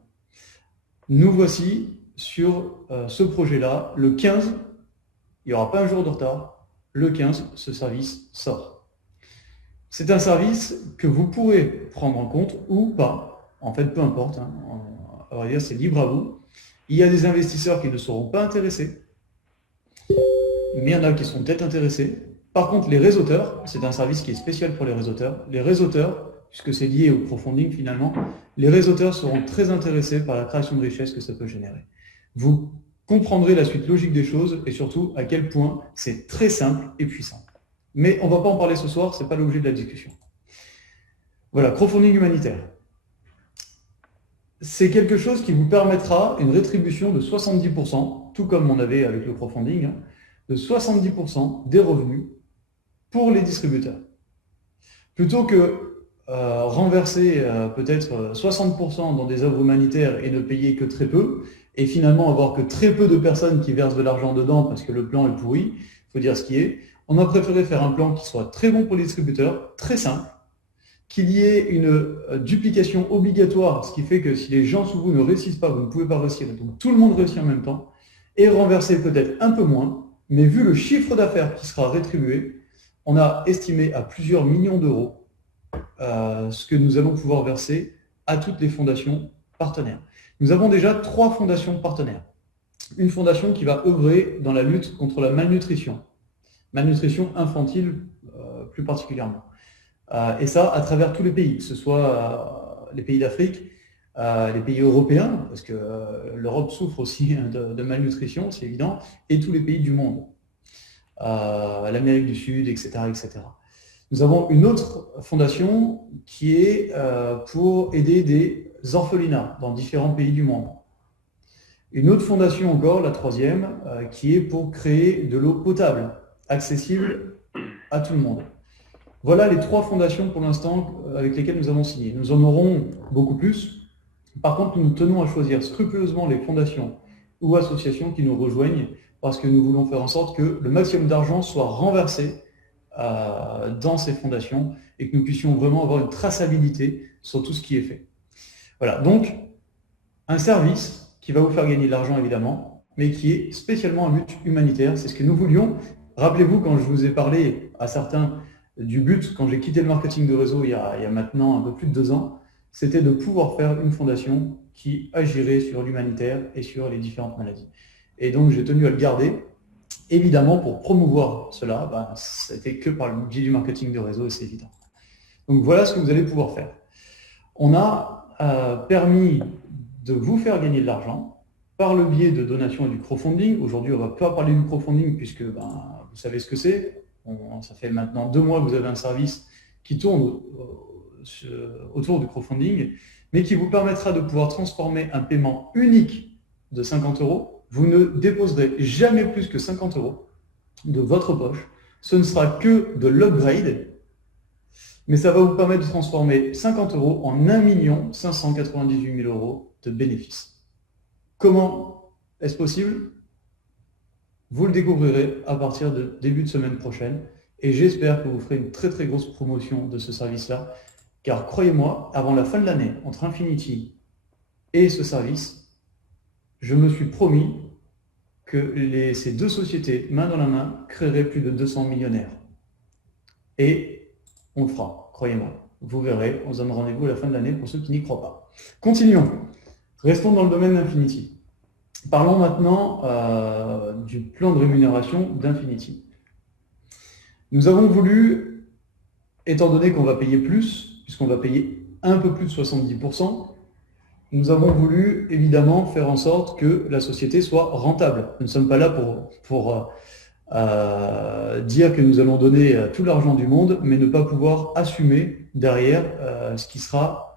Nous voici sur ce projet-là. Le 15, il n'y aura pas un jour de retard. Le 15, ce service sort. C'est un service que vous pourrez prendre en compte ou pas. En fait, peu importe. À vrai dire, c'est libre à vous. Il y a des investisseurs qui ne seront pas intéressés, mais il y en a qui seront peut-être intéressés. Par contre, les réseauteurs, c'est un service qui est spécial pour les réseauteurs. Les réseauteurs, puisque c'est lié au crowdfunding finalement, les réseauteurs seront très intéressés par la création de richesse que ça peut générer. Vous comprendrez la suite logique des choses et surtout à quel point c'est très simple et puissant. Mais on ne va pas en parler ce soir, ce n'est pas l'objet de la discussion. Voilà, crowdfunding humanitaire. C'est quelque chose qui vous permettra une rétribution de 70%, tout comme on avait avec le crowdfunding, de 70% des revenus pour les distributeurs. Plutôt que renverser peut-être 60% dans des œuvres humanitaires et ne payer que très peu, et finalement avoir que très peu de personnes qui versent de l'argent dedans parce que le plan est pourri, il faut dire ce qui est, on a préféré faire un plan qui soit très bon pour les distributeurs, très simple, qu'il y ait une duplication obligatoire, ce qui fait que si les gens sous vous ne réussissent pas, vous ne pouvez pas réussir, donc tout le monde réussit en même temps, et renverser peut-être un peu moins, mais vu le chiffre d'affaires qui sera rétribué, on a estimé à plusieurs millions d'euros ce que nous allons pouvoir verser à toutes les fondations partenaires. Nous avons déjà 3 fondations partenaires. Une fondation qui va œuvrer dans la lutte contre la malnutrition infantile plus particulièrement. Et ça à travers tous les pays, que ce soit les pays d'Afrique, les pays européens, parce que l'Europe souffre aussi de malnutrition, c'est évident, et tous les pays du monde, l'Amérique du Sud, etc., etc. Nous avons une autre fondation qui est pour aider des orphelinats dans différents pays du monde. Une autre fondation encore, la 3e, qui est pour créer de l'eau potable, accessible à tout le monde. Voilà les 3 fondations pour l'instant avec lesquelles nous avons signé. Nous en aurons beaucoup plus Par contre, nous tenons à choisir scrupuleusement les fondations ou associations qui nous rejoignent parce que nous voulons faire en sorte que le maximum d'argent soit renversé dans ces fondations et que nous puissions vraiment avoir une traçabilité sur tout ce qui est fait. Voilà, donc un service qui va vous faire gagner de l'argent évidemment, mais qui est spécialement un but humanitaire. C'est ce que nous voulions. Rappelez-vous quand je vous ai parlé à certains du but, quand j'ai quitté le marketing de réseau il y a maintenant un peu plus de 2 ans, c'était de pouvoir faire une fondation qui agirait sur l'humanitaire et sur les différentes maladies. Et donc j'ai tenu à le garder. Évidemment, pour promouvoir cela, c'était que par le biais du marketing de réseau et c'est évident. Donc voilà ce que vous allez pouvoir faire. On a permis de vous faire gagner de l'argent par le biais de donations et du crowdfunding. Aujourd'hui, on ne va pas parler du crowdfunding puisque vous savez ce que c'est. Ça fait maintenant 2 mois que vous avez un service qui tourne autour du crowdfunding, mais qui vous permettra de pouvoir transformer un paiement unique de 50 €. Vous ne déposerez jamais plus que 50 € de votre poche. Ce ne sera que de l'upgrade, mais ça va vous permettre de transformer 50 € en 1 598 000 € de bénéfices. Comment est-ce possible? Vous le découvrirez à partir de début de semaine prochaine et j'espère que vous ferez une très très grosse promotion de ce service-là, car croyez-moi, avant la fin de l'année, entre Infinity et ce service, je me suis promis que ces 2 sociétés, main dans la main, créeraient plus de 200 millionnaires. Et on le fera, croyez-moi. Vous verrez, on se donne rendez-vous à la fin de l'année pour ceux qui n'y croient pas. Continuons. Restons dans le domaine d'Infinity. Parlons maintenant du plan de rémunération d'Infinity. Nous avons voulu, étant donné qu'on va payer plus, puisqu'on va payer un peu plus de 70%, nous avons voulu évidemment faire en sorte que la société soit rentable. Nous ne sommes pas là pour dire que nous allons donner tout l'argent du monde, mais ne pas pouvoir assumer derrière ce qui sera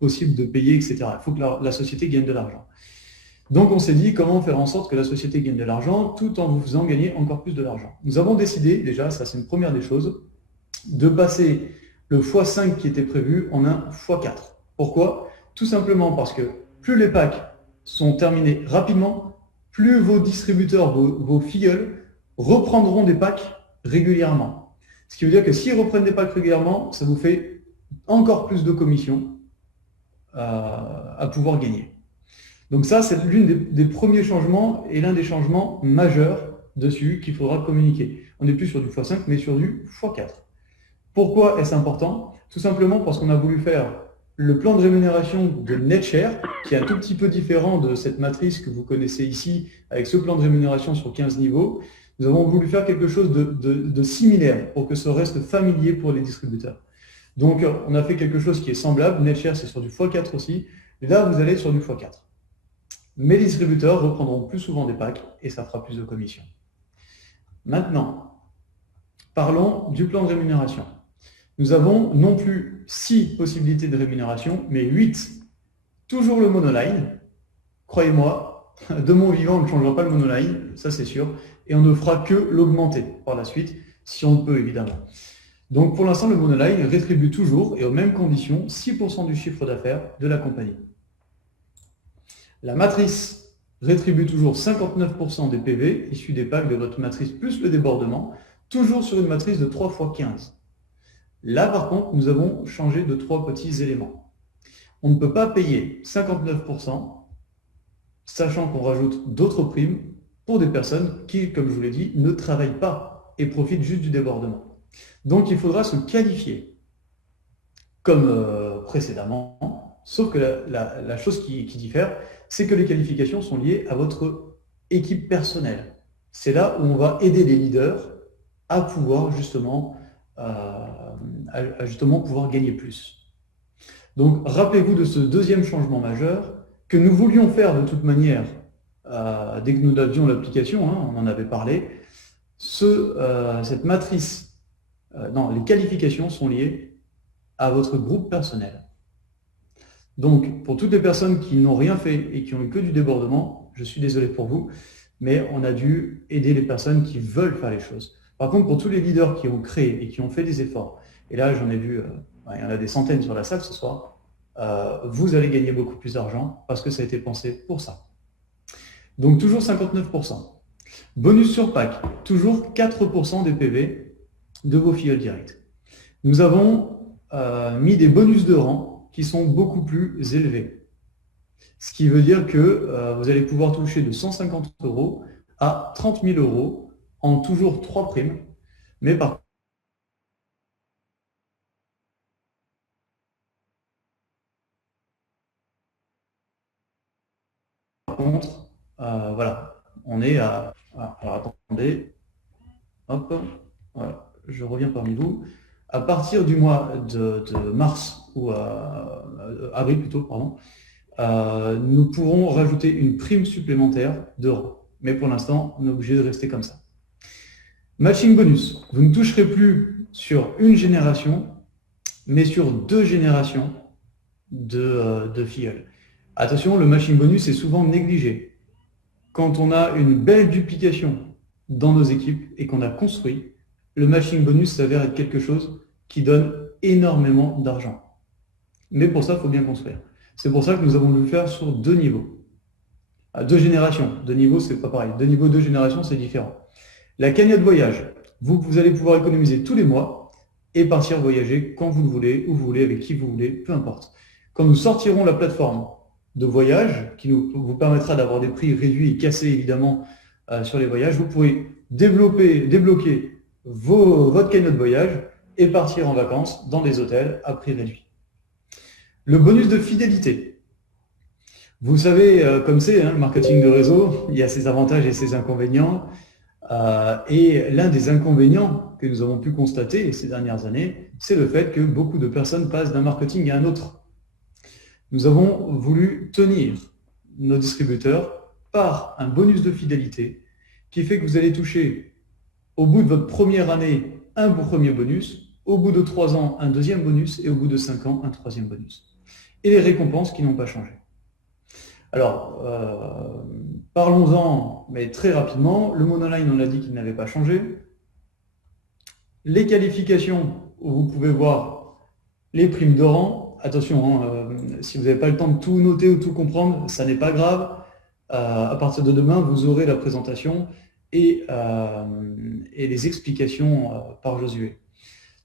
possible de payer, etc. Il faut que la société gagne de l'argent. Donc on s'est dit comment faire en sorte que la société gagne de l'argent tout en vous faisant gagner encore plus de l'argent. Nous avons décidé, déjà, ça c'est une première des choses, de passer le x5 qui était prévu en un x4. Pourquoi? Tout simplement parce que plus les packs sont terminés rapidement, plus vos distributeurs, vos filleuls, reprendront des packs régulièrement. Ce qui veut dire que s'ils reprennent des packs régulièrement, ça vous fait encore plus de commissions à pouvoir gagner. Donc ça, c'est l'une des premiers changements et l'un des changements majeurs dessus qu'il faudra communiquer. On n'est plus sur du x5, mais sur du x4. Pourquoi est-ce important? Tout simplement parce qu'on a voulu faire le plan de rémunération de NetShare, qui est un tout petit peu différent de cette matrice que vous connaissez ici, avec ce plan de rémunération sur 15 niveaux. Nous avons voulu faire quelque chose de similaire pour que ça reste familier pour les distributeurs. Donc, on a fait quelque chose qui est semblable. NetShare, c'est sur du x4 aussi. Et là, vous allez sur du x4. Mais les distributeurs reprendront plus souvent des packs et ça fera plus de commissions. Maintenant, parlons du plan de rémunération. Nous avons non plus 6 possibilités de rémunération, mais 8. Toujours le monoline. Croyez-moi, de mon vivant, on ne changera pas le monoline, ça c'est sûr, et on ne fera que l'augmenter par la suite, si on le peut évidemment. Donc pour l'instant, le monoline rétribue toujours, et aux mêmes conditions, 6% du chiffre d'affaires de la compagnie. La matrice rétribue toujours 59% des PV issus des packs de votre matrice plus le débordement, toujours sur une matrice de 3 x 15. Là, par contre, nous avons changé de 3 petits éléments. On ne peut pas payer 59%, sachant qu'on rajoute d'autres primes pour des personnes qui, comme je vous l'ai dit, ne travaillent pas et profitent juste du débordement. Donc, il faudra se qualifier comme précédemment, sauf que la chose qui diffère, c'est que les qualifications sont liées à votre équipe personnelle. C'est là où on va aider les leaders à pouvoir justement pouvoir gagner plus. Donc, rappelez-vous de ce deuxième changement majeur que nous voulions faire de toute manière dès que nous avions l'application, on en avait parlé. Cette matrice, les qualifications sont liées à votre groupe personnel. Donc, pour toutes les personnes qui n'ont rien fait et qui ont eu que du débordement, je suis désolé pour vous, mais on a dû aider les personnes qui veulent faire les choses. Par contre, pour tous les leaders qui ont créé et qui ont fait des efforts, et là j'en ai vu, il y en a des centaines sur la salle ce soir, vous allez gagner beaucoup plus d'argent parce que ça a été pensé pour ça. Donc toujours 59%. Bonus sur pack, toujours 4% des PV de vos filleuls directs. Nous avons mis des bonus de rang qui sont beaucoup plus élevés. Ce qui veut dire que vous allez pouvoir toucher de 150 € à 30 000 € en toujours 3 primes. Mais par contre, voilà, on est à... Alors attendez, hop, voilà, je reviens parmi vous. À partir du mois de mars, ou avril plutôt, pardon, nous pourrons rajouter une prime supplémentaire d'euros. Mais pour l'instant, on est obligé de rester comme ça. Matching bonus, vous ne toucherez plus sur une génération, mais sur 2 générations de filleuls. Attention, le matching bonus est souvent négligé. Quand on a une belle duplication dans nos équipes et qu'on a construit, le matching bonus s'avère être quelque chose qui donne énormément d'argent. Mais pour ça, il faut bien construire. C'est pour ça que nous avons dû le faire sur 2 niveaux. À 2 générations. 2 niveaux, c'est pas pareil. 2 niveaux, 2 générations, c'est différent. La cagnotte voyage. Vous allez pouvoir économiser tous les mois et partir voyager quand vous le voulez, où vous voulez, avec qui vous voulez, peu importe. Quand nous sortirons la plateforme de voyage, qui vous permettra d'avoir des prix réduits et cassés évidemment sur les voyages, vous pourrez débloquer votre cagnotte voyage et partir en vacances dans des hôtels à prix réduit. Le bonus de fidélité. Vous savez, comme c'est, le marketing de réseau, il y a ses avantages et ses inconvénients. Et l'un des inconvénients que nous avons pu constater ces dernières années, c'est le fait que beaucoup de personnes passent d'un marketing à un autre. Nous avons voulu tenir nos distributeurs par un bonus de fidélité qui fait que vous allez toucher au bout de votre première année un premier bonus, au bout de 3 ans un deuxième bonus et au bout de 5 ans un troisième bonus. Et les récompenses qui n'ont pas changé. Alors, parlons-en, mais très rapidement. Le monoline, on l'a dit qu'il n'avait pas changé. Les qualifications, où vous pouvez voir les primes de rang. Attention, si vous n'avez pas le temps de tout noter ou tout comprendre, ça n'est pas grave. À partir de demain, vous aurez la présentation et les explications par Josué.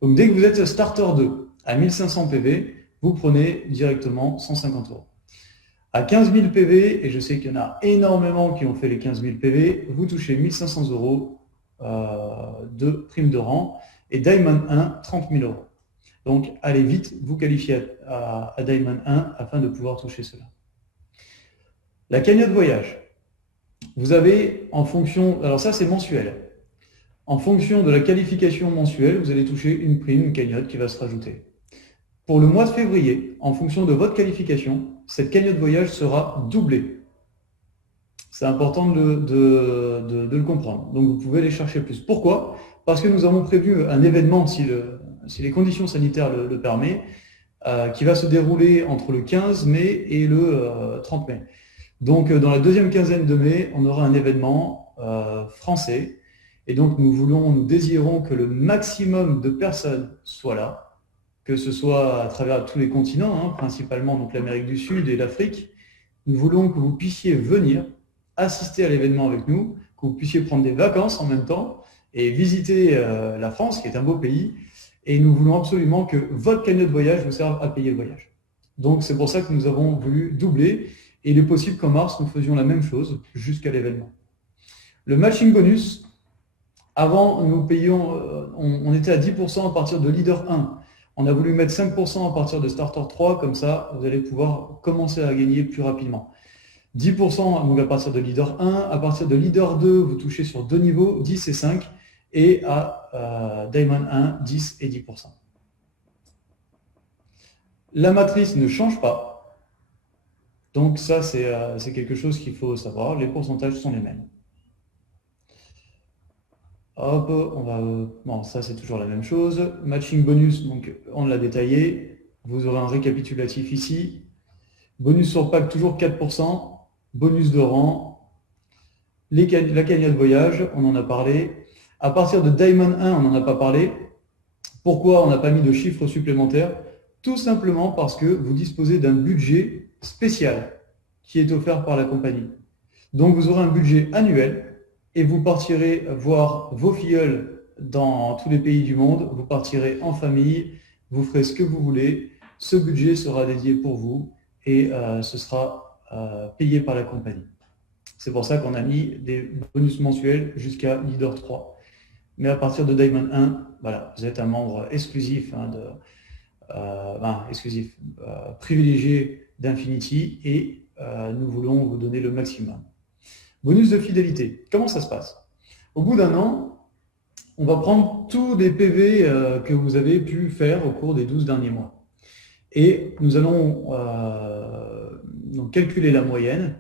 Donc, dès que vous êtes starter 2 à 1500 PV, vous prenez directement 150 €. À 15 000 PV, et je sais qu'il y en a énormément qui ont fait les 15 000 PV, vous touchez 1500 € de prime de rang et Diamond 1, 30 000 €. Donc, allez vite, vous qualifiez à Diamond 1 afin de pouvoir toucher cela. La cagnotte voyage. Vous avez en fonction, alors ça c'est mensuel. En fonction de la qualification mensuelle, vous allez toucher une prime, une cagnotte qui va se rajouter. Pour le mois de février, en fonction de votre qualification, cette cagnotte voyage sera doublée. C'est important de le comprendre. Donc vous pouvez aller chercher plus. Pourquoi? Parce que nous avons prévu un événement, si les conditions sanitaires le permettent, qui va se dérouler entre le 15 mai et le 30 mai. Donc dans la deuxième quinzaine de mai, on aura un événement français. Et donc nous désirons que le maximum de personnes soient là, que ce soit à travers tous les continents, principalement donc l'Amérique du Sud et l'Afrique. Nous voulons que vous puissiez venir assister à l'événement avec nous, que vous puissiez prendre des vacances en même temps et visiter la France, qui est un beau pays. Et nous voulons absolument que votre cagnotte voyage vous serve à payer le voyage. Donc c'est pour ça que nous avons voulu doubler. Et il est possible qu'en mars, nous faisions la même chose jusqu'à l'événement. Le matching bonus, avant, nous payions, on était à 10% à partir de leader 1. On a voulu mettre 5% à partir de starter 3, comme ça, vous allez pouvoir commencer à gagner plus rapidement. 10% donc à partir de leader 1, à partir de leader 2, vous touchez sur 2 niveaux, 10 et 5, et à Diamond 1, 10 et 10%. La matrice ne change pas, donc ça c'est quelque chose qu'il faut savoir, les pourcentages sont les mêmes. Hop, bon, ça c'est toujours la même chose. Matching bonus, donc on l'a détaillé. Vous aurez un récapitulatif ici. Bonus sur pack, toujours 4%. Bonus de rang. La cagnotte voyage, on en a parlé. À partir de Diamond 1, on n'en a pas parlé. Pourquoi on n'a pas mis de chiffres supplémentaires? Tout simplement parce que vous disposez d'un budget spécial qui est offert par la compagnie. Donc vous aurez un budget annuel et vous partirez voir vos filleuls dans tous les pays du monde, vous partirez en famille, vous ferez ce que vous voulez, ce budget sera dédié pour vous et ce sera payé par la compagnie. C'est pour ça qu'on a mis des bonus mensuels jusqu'à Leader 3. Mais à partir de Diamond 1, voilà, vous êtes un membre exclusif, privilégié d'Infinity et nous voulons vous donner le maximum. Bonus de fidélité, comment ça se passe? Au bout d'un an, on va prendre tous les PV que vous avez pu faire au cours des 12 derniers mois. Et nous allons donc calculer la moyenne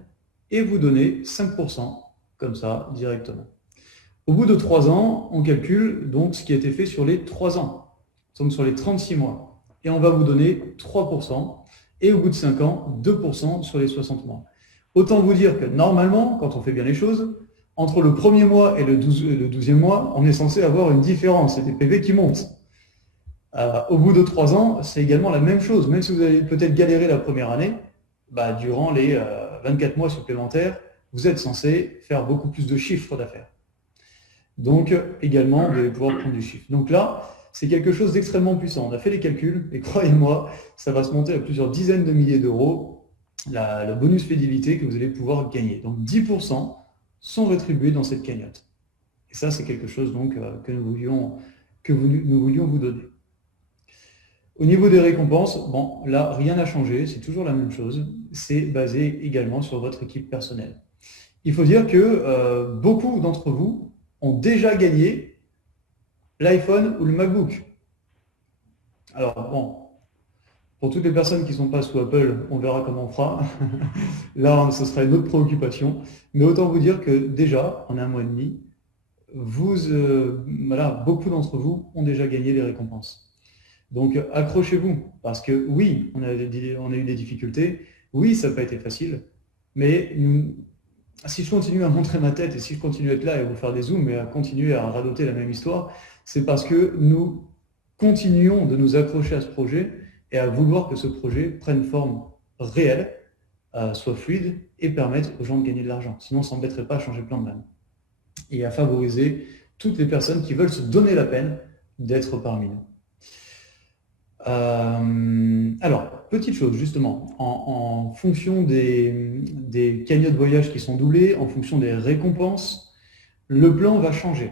et vous donner 5% comme ça directement. Au bout de 3 ans, on calcule donc ce qui a été fait sur les 3 ans, donc sur les 36 mois. Et on va vous donner 3%, et au bout de 5 ans, 2% sur les 60 mois. Autant vous dire que normalement, quand on fait bien les choses, entre le premier mois et le 12e mois, on est censé avoir une différence, c'est des PV qui montent. Au bout de 3 ans, c'est également la même chose, même si vous avez peut-être galéré la première année, durant les 24 mois supplémentaires, vous êtes censé faire beaucoup plus de chiffres d'affaires. Donc, également, vous allez pouvoir prendre du chiffre. Donc là, c'est quelque chose d'extrêmement puissant. On a fait les calculs, et croyez-moi, ça va se monter à plusieurs dizaines de milliers d'euros, le bonus fidélité que vous allez pouvoir gagner. Donc, 10% sont rétribués dans cette cagnotte. Et ça, c'est quelque chose donc, que nous voulions vous donner. Au niveau des récompenses, bon, là, rien n'a changé, c'est toujours la même chose. C'est basé également sur votre équipe personnelle. Il faut dire que beaucoup d'entre vous ont déjà gagné l'iPhone ou le MacBook. Alors bon, pour toutes les personnes qui ne sont pas sous Apple, on verra comment on fera. Là, ce sera une autre préoccupation. Mais autant vous dire que déjà, en 1 mois et demi, beaucoup d'entre vous ont déjà gagné les récompenses. Donc accrochez-vous, parce que oui, on a eu des difficultés, oui, ça n'a pas été facile, mais si je continue à montrer ma tête et si je continue à être là et à vous faire des zooms et à continuer à radoter la même histoire, c'est parce que nous continuons de nous accrocher à ce projet et à vouloir que ce projet prenne forme réelle, soit fluide et permette aux gens de gagner de l'argent. Sinon, on ne s'embêterait pas à changer plein de même. Et à favoriser toutes les personnes qui veulent se donner la peine d'être parmi nous. Alors, petite chose justement, en fonction des cagnottes voyage qui sont doublées, en fonction des récompenses, le plan va changer.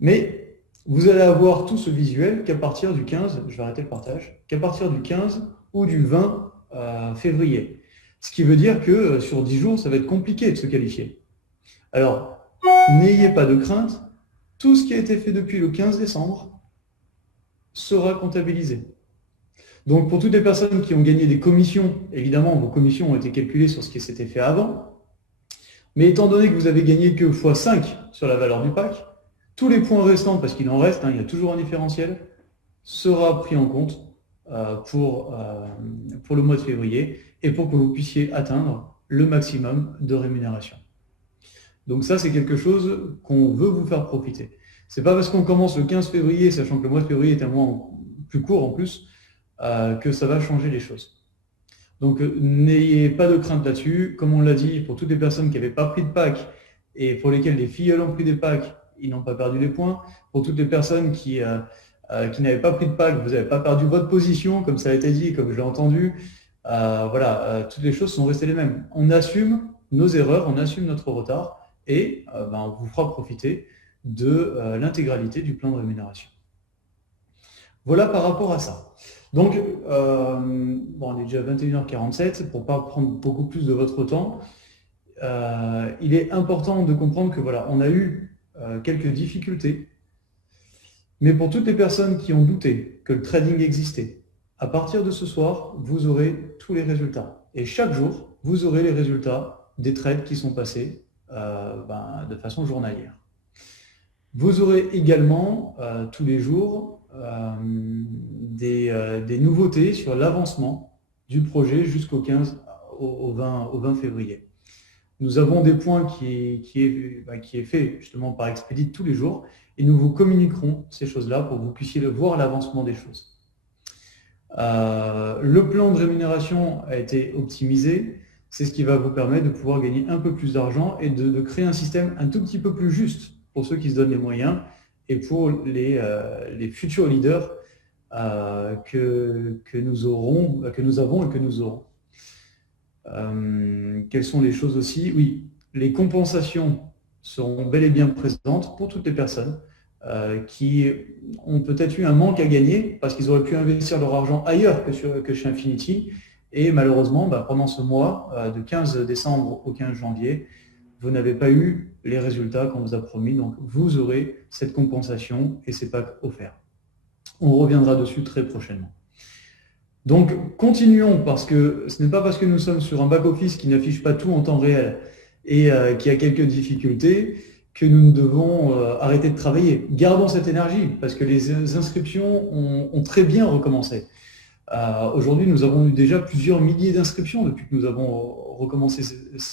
Mais vous allez avoir tout ce visuel qu'à partir du 15, je vais arrêter le partage, qu'à partir du 15 ou du 20 février. Ce qui veut dire que sur 10 jours, ça va être compliqué de se qualifier. Alors, n'ayez pas de crainte, tout ce qui a été fait depuis le 15 décembre, sera comptabilisé. Donc pour toutes les personnes qui ont gagné des commissions, évidemment vos commissions ont été calculées sur ce qui s'était fait avant, mais étant donné que vous avez gagné que x5 sur la valeur du pack, tous les points restants, parce qu'il en reste, il y a toujours un différentiel, sera pris en compte pour le mois de février et pour que vous puissiez atteindre le maximum de rémunération. Donc ça, c'est quelque chose qu'on veut vous faire profiter. C'est pas parce qu'on commence le 15 février, sachant que le mois de février est un mois plus court en plus, que ça va changer les choses. Donc n'ayez pas de crainte là-dessus. Comme on l'a dit, pour toutes les personnes qui n'avaient pas pris de pack et pour lesquelles les filleuls ont pris des packs, ils n'ont pas perdu les points. Pour toutes les personnes qui n'avaient pas pris de pack, vous n'avez pas perdu votre position, comme ça a été dit, comme je l'ai entendu. Toutes les choses sont restées les mêmes. On assume nos erreurs, on assume notre retard et on vous fera profiter de l'intégralité du plan de rémunération. Voilà par rapport à ça. Donc, on est déjà à 21h47, pour ne pas prendre beaucoup plus de votre temps, il est important de comprendre que voilà, on a eu quelques difficultés, mais pour toutes les personnes qui ont douté que le trading existait, à partir de ce soir, vous aurez tous les résultats. Et chaque jour, vous aurez les résultats des trades qui sont passés de façon journalière. Vous aurez également tous les jours des nouveautés sur l'avancement du projet jusqu'au 15 au 20 février. Nous avons des points qui est fait justement par Expedit tous les jours et nous vous communiquerons ces choses-là pour que vous puissiez voir l'avancement des choses. Le plan de rémunération a été optimisé. C'est ce qui va vous permettre de pouvoir gagner un peu plus d'argent et de créer un système un tout petit peu plus juste pour ceux qui se donnent les moyens et pour les futurs leaders que nous avons et que nous aurons. Quelles sont les choses aussi? Oui, les compensations seront bel et bien présentes pour toutes les personnes qui ont peut-être eu un manque à gagner parce qu'ils auraient pu investir leur argent ailleurs que chez Infinity. Et malheureusement, pendant ce mois, de 15 décembre au 15 janvier, vous n'avez pas eu les résultats qu'on vous a promis. Donc, vous aurez cette compensation et ces packs offerts. On reviendra dessus très prochainement. Donc, continuons, parce que ce n'est pas parce que nous sommes sur un back-office qui n'affiche pas tout en temps réel et qui a quelques difficultés que nous devons arrêter de travailler. Gardons cette énergie, parce que les inscriptions ont très bien recommencé. Aujourd'hui, nous avons eu déjà plusieurs milliers d'inscriptions depuis que nous avons recommencé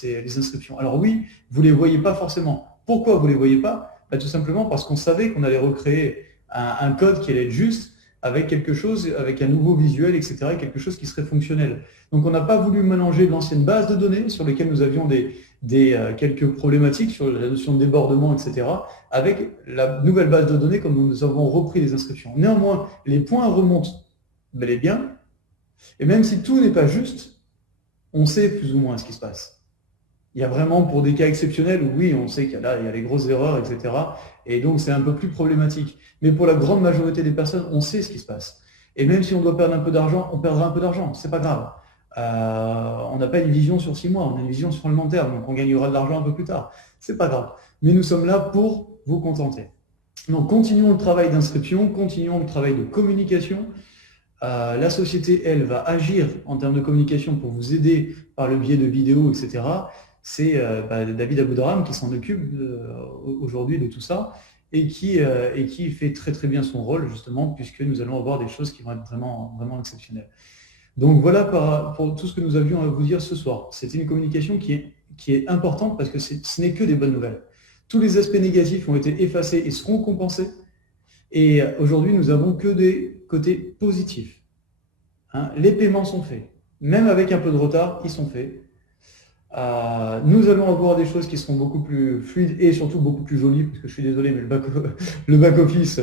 les inscriptions. Alors oui, vous ne les voyez pas forcément. Pourquoi vous ne les voyez pas? Tout simplement parce qu'on savait qu'on allait recréer un code qui allait être juste, avec quelque chose, avec un nouveau visuel, etc., quelque chose qui serait fonctionnel. Donc on n'a pas voulu mélanger l'ancienne base de données sur lesquelles nous avions quelques problématiques sur la notion de débordement, etc., avec la nouvelle base de données comme nous avons repris les inscriptions. Néanmoins, les points remontent bel et bien, et même si tout n'est pas juste, on sait plus ou moins ce qui se passe. Il y a vraiment, pour des cas exceptionnels, où oui, on sait qu'il y a les grosses erreurs, etc., et donc c'est un peu plus problématique. Mais pour la grande majorité des personnes, on sait ce qui se passe. Et même si on doit perdre un peu d'argent, on perdra un peu d'argent, c'est pas grave. On n'a pas une vision sur 6 mois, on a une vision sur le long terme, donc on gagnera de l'argent un peu plus tard. C'est pas grave. Mais nous sommes là pour vous contenter. Donc continuons le travail d'inscription, continuons le travail de communication. La société, elle, va agir en termes de communication pour vous aider par le biais de vidéos, etc. C'est David Aboudaram qui s'en occupe aujourd'hui de tout ça et qui fait très très bien son rôle, justement, puisque nous allons avoir des choses qui vont être vraiment, vraiment exceptionnelles. Donc voilà pour tout ce que nous avions à vous dire ce soir. C'était une communication qui est importante parce que ce n'est que des bonnes nouvelles. Tous les aspects négatifs ont été effacés et seront compensés. Et aujourd'hui, nous n'avons que des côtés positifs. Les paiements sont faits. Même avec un peu de retard, ils sont faits. Nous allons avoir des choses qui seront beaucoup plus fluides et surtout beaucoup plus jolies, parce que je suis désolé, mais le back-office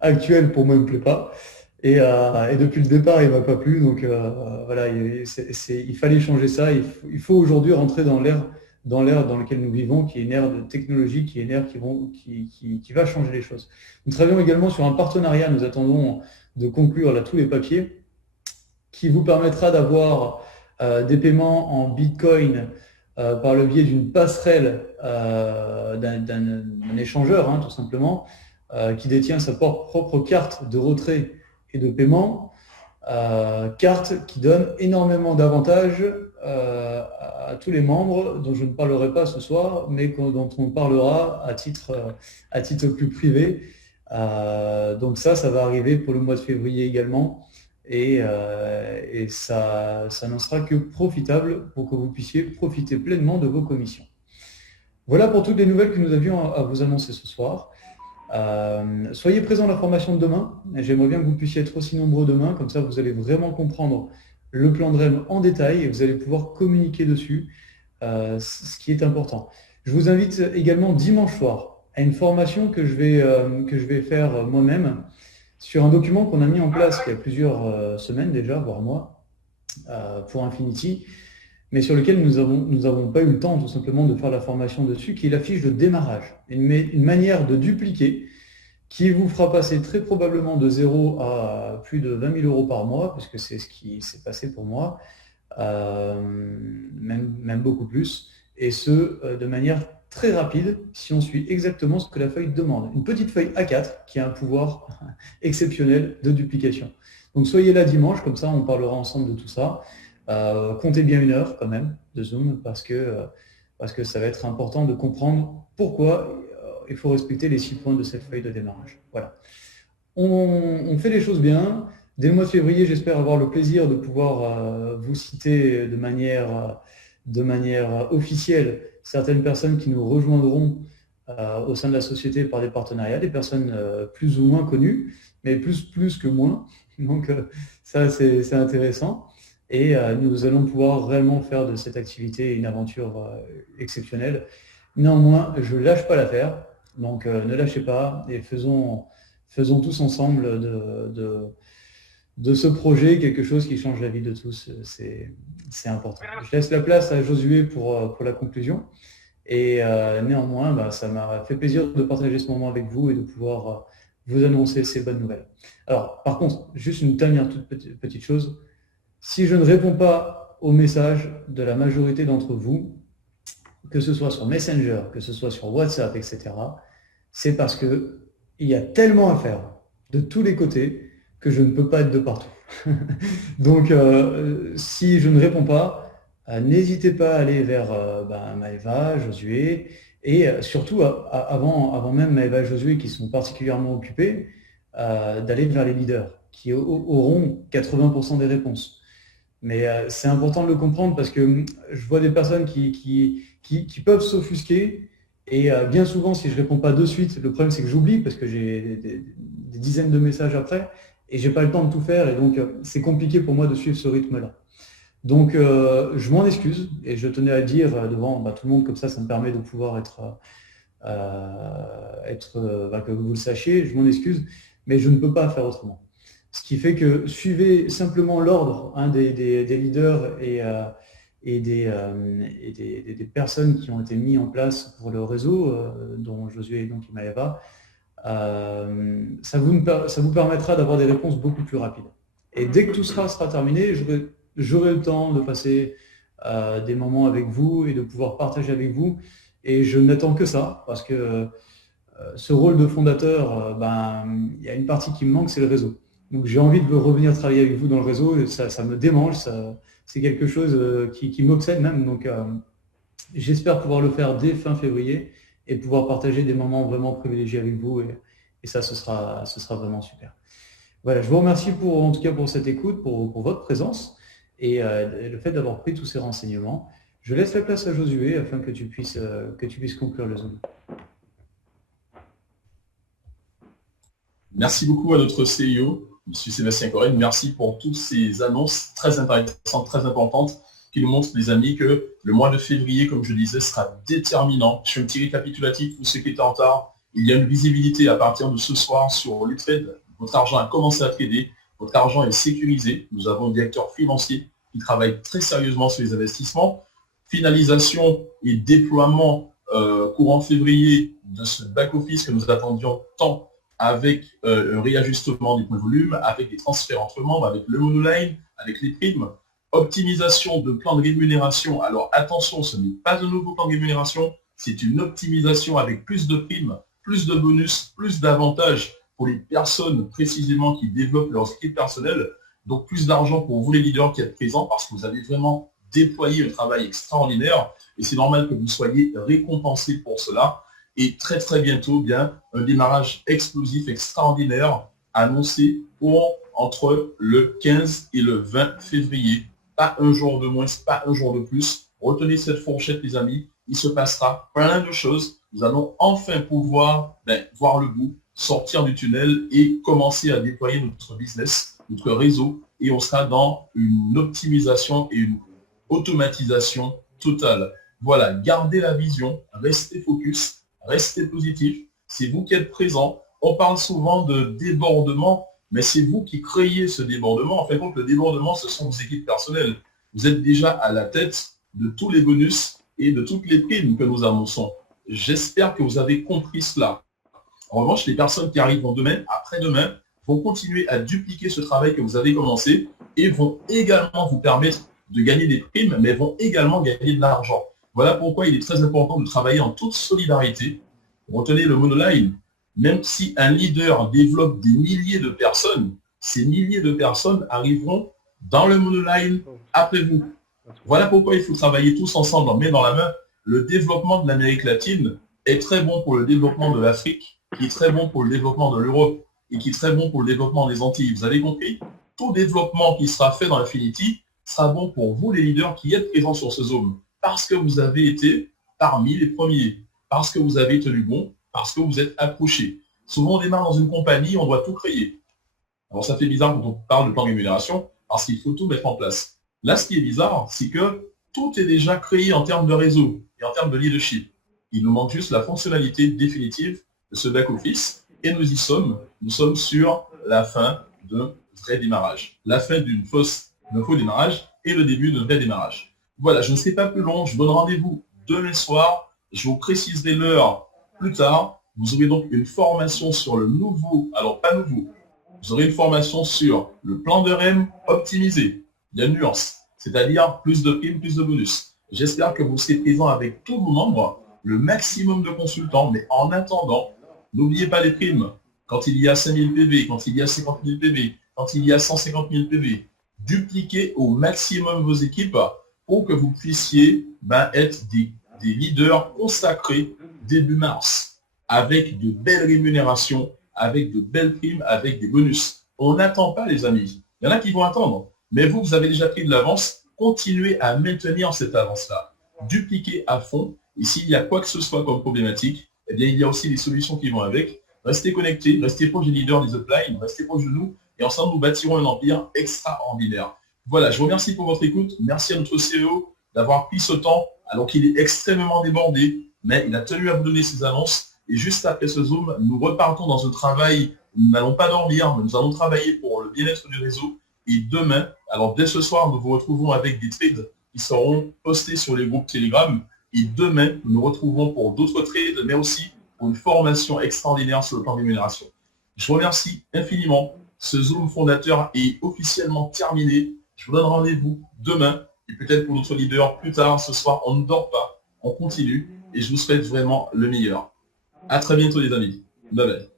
actuel, pour moi, ne me plaît pas. Et depuis le départ, il ne m'a pas plu. Donc voilà, il fallait changer ça. Il faut aujourd'hui rentrer dans l'ère dans lequel nous vivons, qui est une ère de technologie, qui est une ère qui va changer les choses. Nous travaillons également sur un partenariat, nous attendons de conclure là tous les papiers, qui vous permettra d'avoir des paiements en Bitcoin par le biais d'une passerelle d'un échangeur, tout simplement, qui détient sa propre carte de retrait et de paiement, carte qui donne énormément d'avantages à tous les membres, dont je ne parlerai pas ce soir, mais dont on parlera à titre plus privé. Donc ça va arriver pour le mois de février également. Et ça n'en sera que profitable pour que vous puissiez profiter pleinement de vos commissions. Voilà pour toutes les nouvelles que nous avions à vous annoncer ce soir. Soyez présents à la formation de demain. J'aimerais bien que vous puissiez être aussi nombreux demain, comme ça vous allez vraiment comprendre le plan de REM en détail et vous allez pouvoir communiquer dessus, ce qui est important. Je vous invite également dimanche soir à une formation que je vais faire moi-même sur un document qu'on a mis en place il y a plusieurs semaines déjà, voire mois, pour Infinity, mais sur lequel nous n'avons pas eu le temps tout simplement de faire la formation dessus, qui est la fiche de démarrage, une manière de dupliquer qui vous fera passer très probablement de 0 à plus de 20 000 euros par mois, puisque c'est ce qui s'est passé pour moi, même beaucoup plus, et ce, de manière très rapide, si on suit exactement ce que la feuille demande. Une petite feuille A4 qui a un pouvoir exceptionnel de duplication. Donc soyez là dimanche, comme ça on parlera ensemble de tout ça. Comptez bien 1 heure quand même de Zoom, parce que ça va être important de comprendre pourquoi il faut respecter les 6 points de cette feuille de démarrage. Voilà. On fait les choses bien. Dès le mois de février, j'espère avoir le plaisir de pouvoir vous citer de manière officielle certaines personnes qui nous rejoindront au sein de la société par des partenariats, des personnes plus ou moins connues, mais plus que moins. Donc ça, c'est intéressant. Et nous allons pouvoir réellement faire de cette activité une aventure exceptionnelle. Néanmoins, je ne lâche pas l'affaire. Donc ne lâchez pas et faisons tous ensemble de ce projet quelque chose qui change la vie de tous. C'est important. Je laisse la place à Josué pour la conclusion. Et néanmoins, bah, ça m'a fait plaisir de partager ce moment avec vous et de pouvoir vous annoncer ces bonnes nouvelles. Alors, par contre, juste une dernière toute petite chose. Si je ne réponds pas aux messages de la majorité d'entre vous, que ce soit sur Messenger, que ce soit sur WhatsApp, etc., c'est parce qu'il y a tellement à faire de tous les côtés que je ne peux pas être de partout. Donc, si je ne réponds pas, n'hésitez pas à aller vers Maëva, Josué, et surtout, avant même Maëva et Josué, qui sont particulièrement occupés, d'aller vers les leaders, qui auront 80% des réponses. Mais c'est important de le comprendre parce que je vois des personnes qui peuvent s'offusquer. Et bien souvent, si je ne réponds pas de suite, le problème c'est que j'oublie parce que j'ai des dizaines de messages après et j'ai pas le temps de tout faire. Et donc, c'est compliqué pour moi de suivre ce rythme-là. Donc, je m'en excuse et je tenais à dire devant tout le monde, comme ça me permet de pouvoir que vous le sachiez. Je m'en excuse, mais je ne peux pas faire autrement. Ce qui fait que suivez simplement l'ordre des leaders et des personnes qui ont été mis en place pour le réseau, dont Josué et donc Maëva. Ça vous permettra d'avoir des réponses beaucoup plus rapides. Et dès que tout sera terminé, j'aurai le temps de passer des moments avec vous et de pouvoir partager avec vous. Et je n'attends que ça, parce que ce rôle de fondateur, il y a une partie qui me manque, c'est le réseau. Donc j'ai envie de revenir travailler avec vous dans le réseau, et ça me démange, c'est quelque chose qui m'obsède même. Donc j'espère pouvoir le faire dès fin février et pouvoir partager des moments vraiment privilégiés avec vous, et ça, ce sera vraiment super. Voilà, je vous remercie en tout cas pour cette écoute, pour votre présence et le fait d'avoir pris tous ces renseignements. Je laisse la place à Josué afin que tu puisses conclure le Zoom. Merci beaucoup à notre CIO, M. Sébastien Corrèze. Merci pour toutes ces annonces très intéressantes, très importantes, qui nous montrent, les amis, que le mois de février, comme je disais, sera déterminant. Je fais un petit récapitulatif pour ceux qui étaient en retard. Il y a une visibilité à partir de ce soir sur les trades. Votre argent a commencé à trader. Votre argent est sécurisé. Nous avons un directeur financier qui travaille très sérieusement sur les investissements. Finalisation et déploiement courant février de ce back-office que nous attendions tant, avec un réajustement du point de volume, avec des transferts entre membres, avec le monoline, avec les primes, optimisation de plan de rémunération. Alors attention, ce n'est pas un nouveau plan de rémunération, c'est une optimisation avec plus de primes, plus de bonus, plus d'avantages pour les personnes précisément qui développent leur équipe personnelle. Donc plus d'argent pour vous les leaders qui êtes présents, parce que vous avez vraiment déployé un travail extraordinaire et c'est normal que vous soyez récompensés pour cela. Et très très bientôt, bien, un démarrage explosif extraordinaire annoncé entre le 15 et le 20 février. Pas un jour de moins, pas un jour de plus. Retenez cette fourchette, les amis. Il se passera plein de choses. Nous allons enfin pouvoir voir le bout, sortir du tunnel et commencer à déployer notre business, notre réseau. Et on sera dans une optimisation et une automatisation totale. Voilà, gardez la vision, restez focus. Restez positif, c'est vous qui êtes présent. On parle souvent de débordement, mais c'est vous qui créez ce débordement. En fait, donc, le débordement, ce sont vos équipes personnelles. Vous êtes déjà à la tête de tous les bonus et de toutes les primes que nous annonçons. J'espère que vous avez compris cela. En revanche, les personnes qui arriveront demain, après-demain, vont continuer à dupliquer ce travail que vous avez commencé et vont également vous permettre de gagner des primes, mais vont également gagner de l'argent. Voilà pourquoi il est très important de travailler en toute solidarité. Retenez le monoline. Même si un leader développe des milliers de personnes, ces milliers de personnes arriveront dans le monoline après vous. Voilà pourquoi il faut travailler tous ensemble, en main dans la main. Le développement de l'Amérique latine est très bon pour le développement de l'Afrique, qui est très bon pour le développement de l'Europe et qui est très bon pour le développement des Antilles. Vous avez compris? Tout développement qui sera fait dans Infinity sera bon pour vous, les leaders qui êtes présents sur ce Zoom. Parce que vous avez été parmi les premiers, parce que vous avez tenu bon, parce que vous êtes accroché. Souvent, on démarre dans une compagnie, on doit tout créer. Alors ça fait bizarre quand on parle de plan de rémunération, parce qu'il faut tout mettre en place. Là, ce qui est bizarre, c'est que tout est déjà créé en termes de réseau et en termes de leadership. Il nous manque juste la fonctionnalité définitive de ce back-office, et nous y sommes. Nous sommes sur la fin d'un vrai démarrage. La fin d'un faux démarrage et le début d'un vrai démarrage. Voilà, je ne serai pas plus long, je vous donne rendez-vous demain soir. Je vous préciserai l'heure plus tard. Vous aurez donc une formation sur le nouveau, alors pas nouveau, vous aurez une formation sur le plan de REM optimisé. Il y a une nuance, c'est-à-dire plus de primes, plus de bonus. J'espère que vous serez présent avec tous vos membres, le maximum de consultants, mais en attendant, n'oubliez pas les primes. Quand il y a 5000 PV, quand il y a 50 000 PV, quand il y a 150 000 PV, dupliquez au maximum vos équipes pour que vous puissiez être des leaders consacrés début mars, avec de belles rémunérations, avec de belles primes, avec des bonus. On n'attend pas, les amis. Il y en a qui vont attendre. Mais vous, vous avez déjà pris de l'avance. Continuez à maintenir cette avance-là. Dupliquez à fond. Et s'il y a quoi que ce soit comme problématique, eh bien, il y a aussi des solutions qui vont avec. Restez connectés, restez proches des leaders des uplines, restez proches de nous. Et ensemble, nous bâtirons un empire extraordinaire. Voilà, je vous remercie pour votre écoute. Merci à notre CEO d'avoir pris ce temps, alors qu'il est extrêmement débordé. Mais il a tenu à vous donner ces annonces. Et juste après ce Zoom, nous repartons dans un travail, nous n'allons pas dormir, mais nous allons travailler pour le bien-être du réseau. Et demain, alors dès ce soir, nous vous retrouvons avec des trades qui seront postés sur les groupes Telegram. Et demain, nous nous retrouverons pour d'autres trades, mais aussi pour une formation extraordinaire sur le plan de rémunération. Je vous remercie infiniment. Ce Zoom fondateur est officiellement terminé. Je vous donne rendez-vous demain et peut-être pour notre leader plus tard ce soir. On ne dort pas, on continue et je vous souhaite vraiment le meilleur. À très bientôt les amis. Bye bye.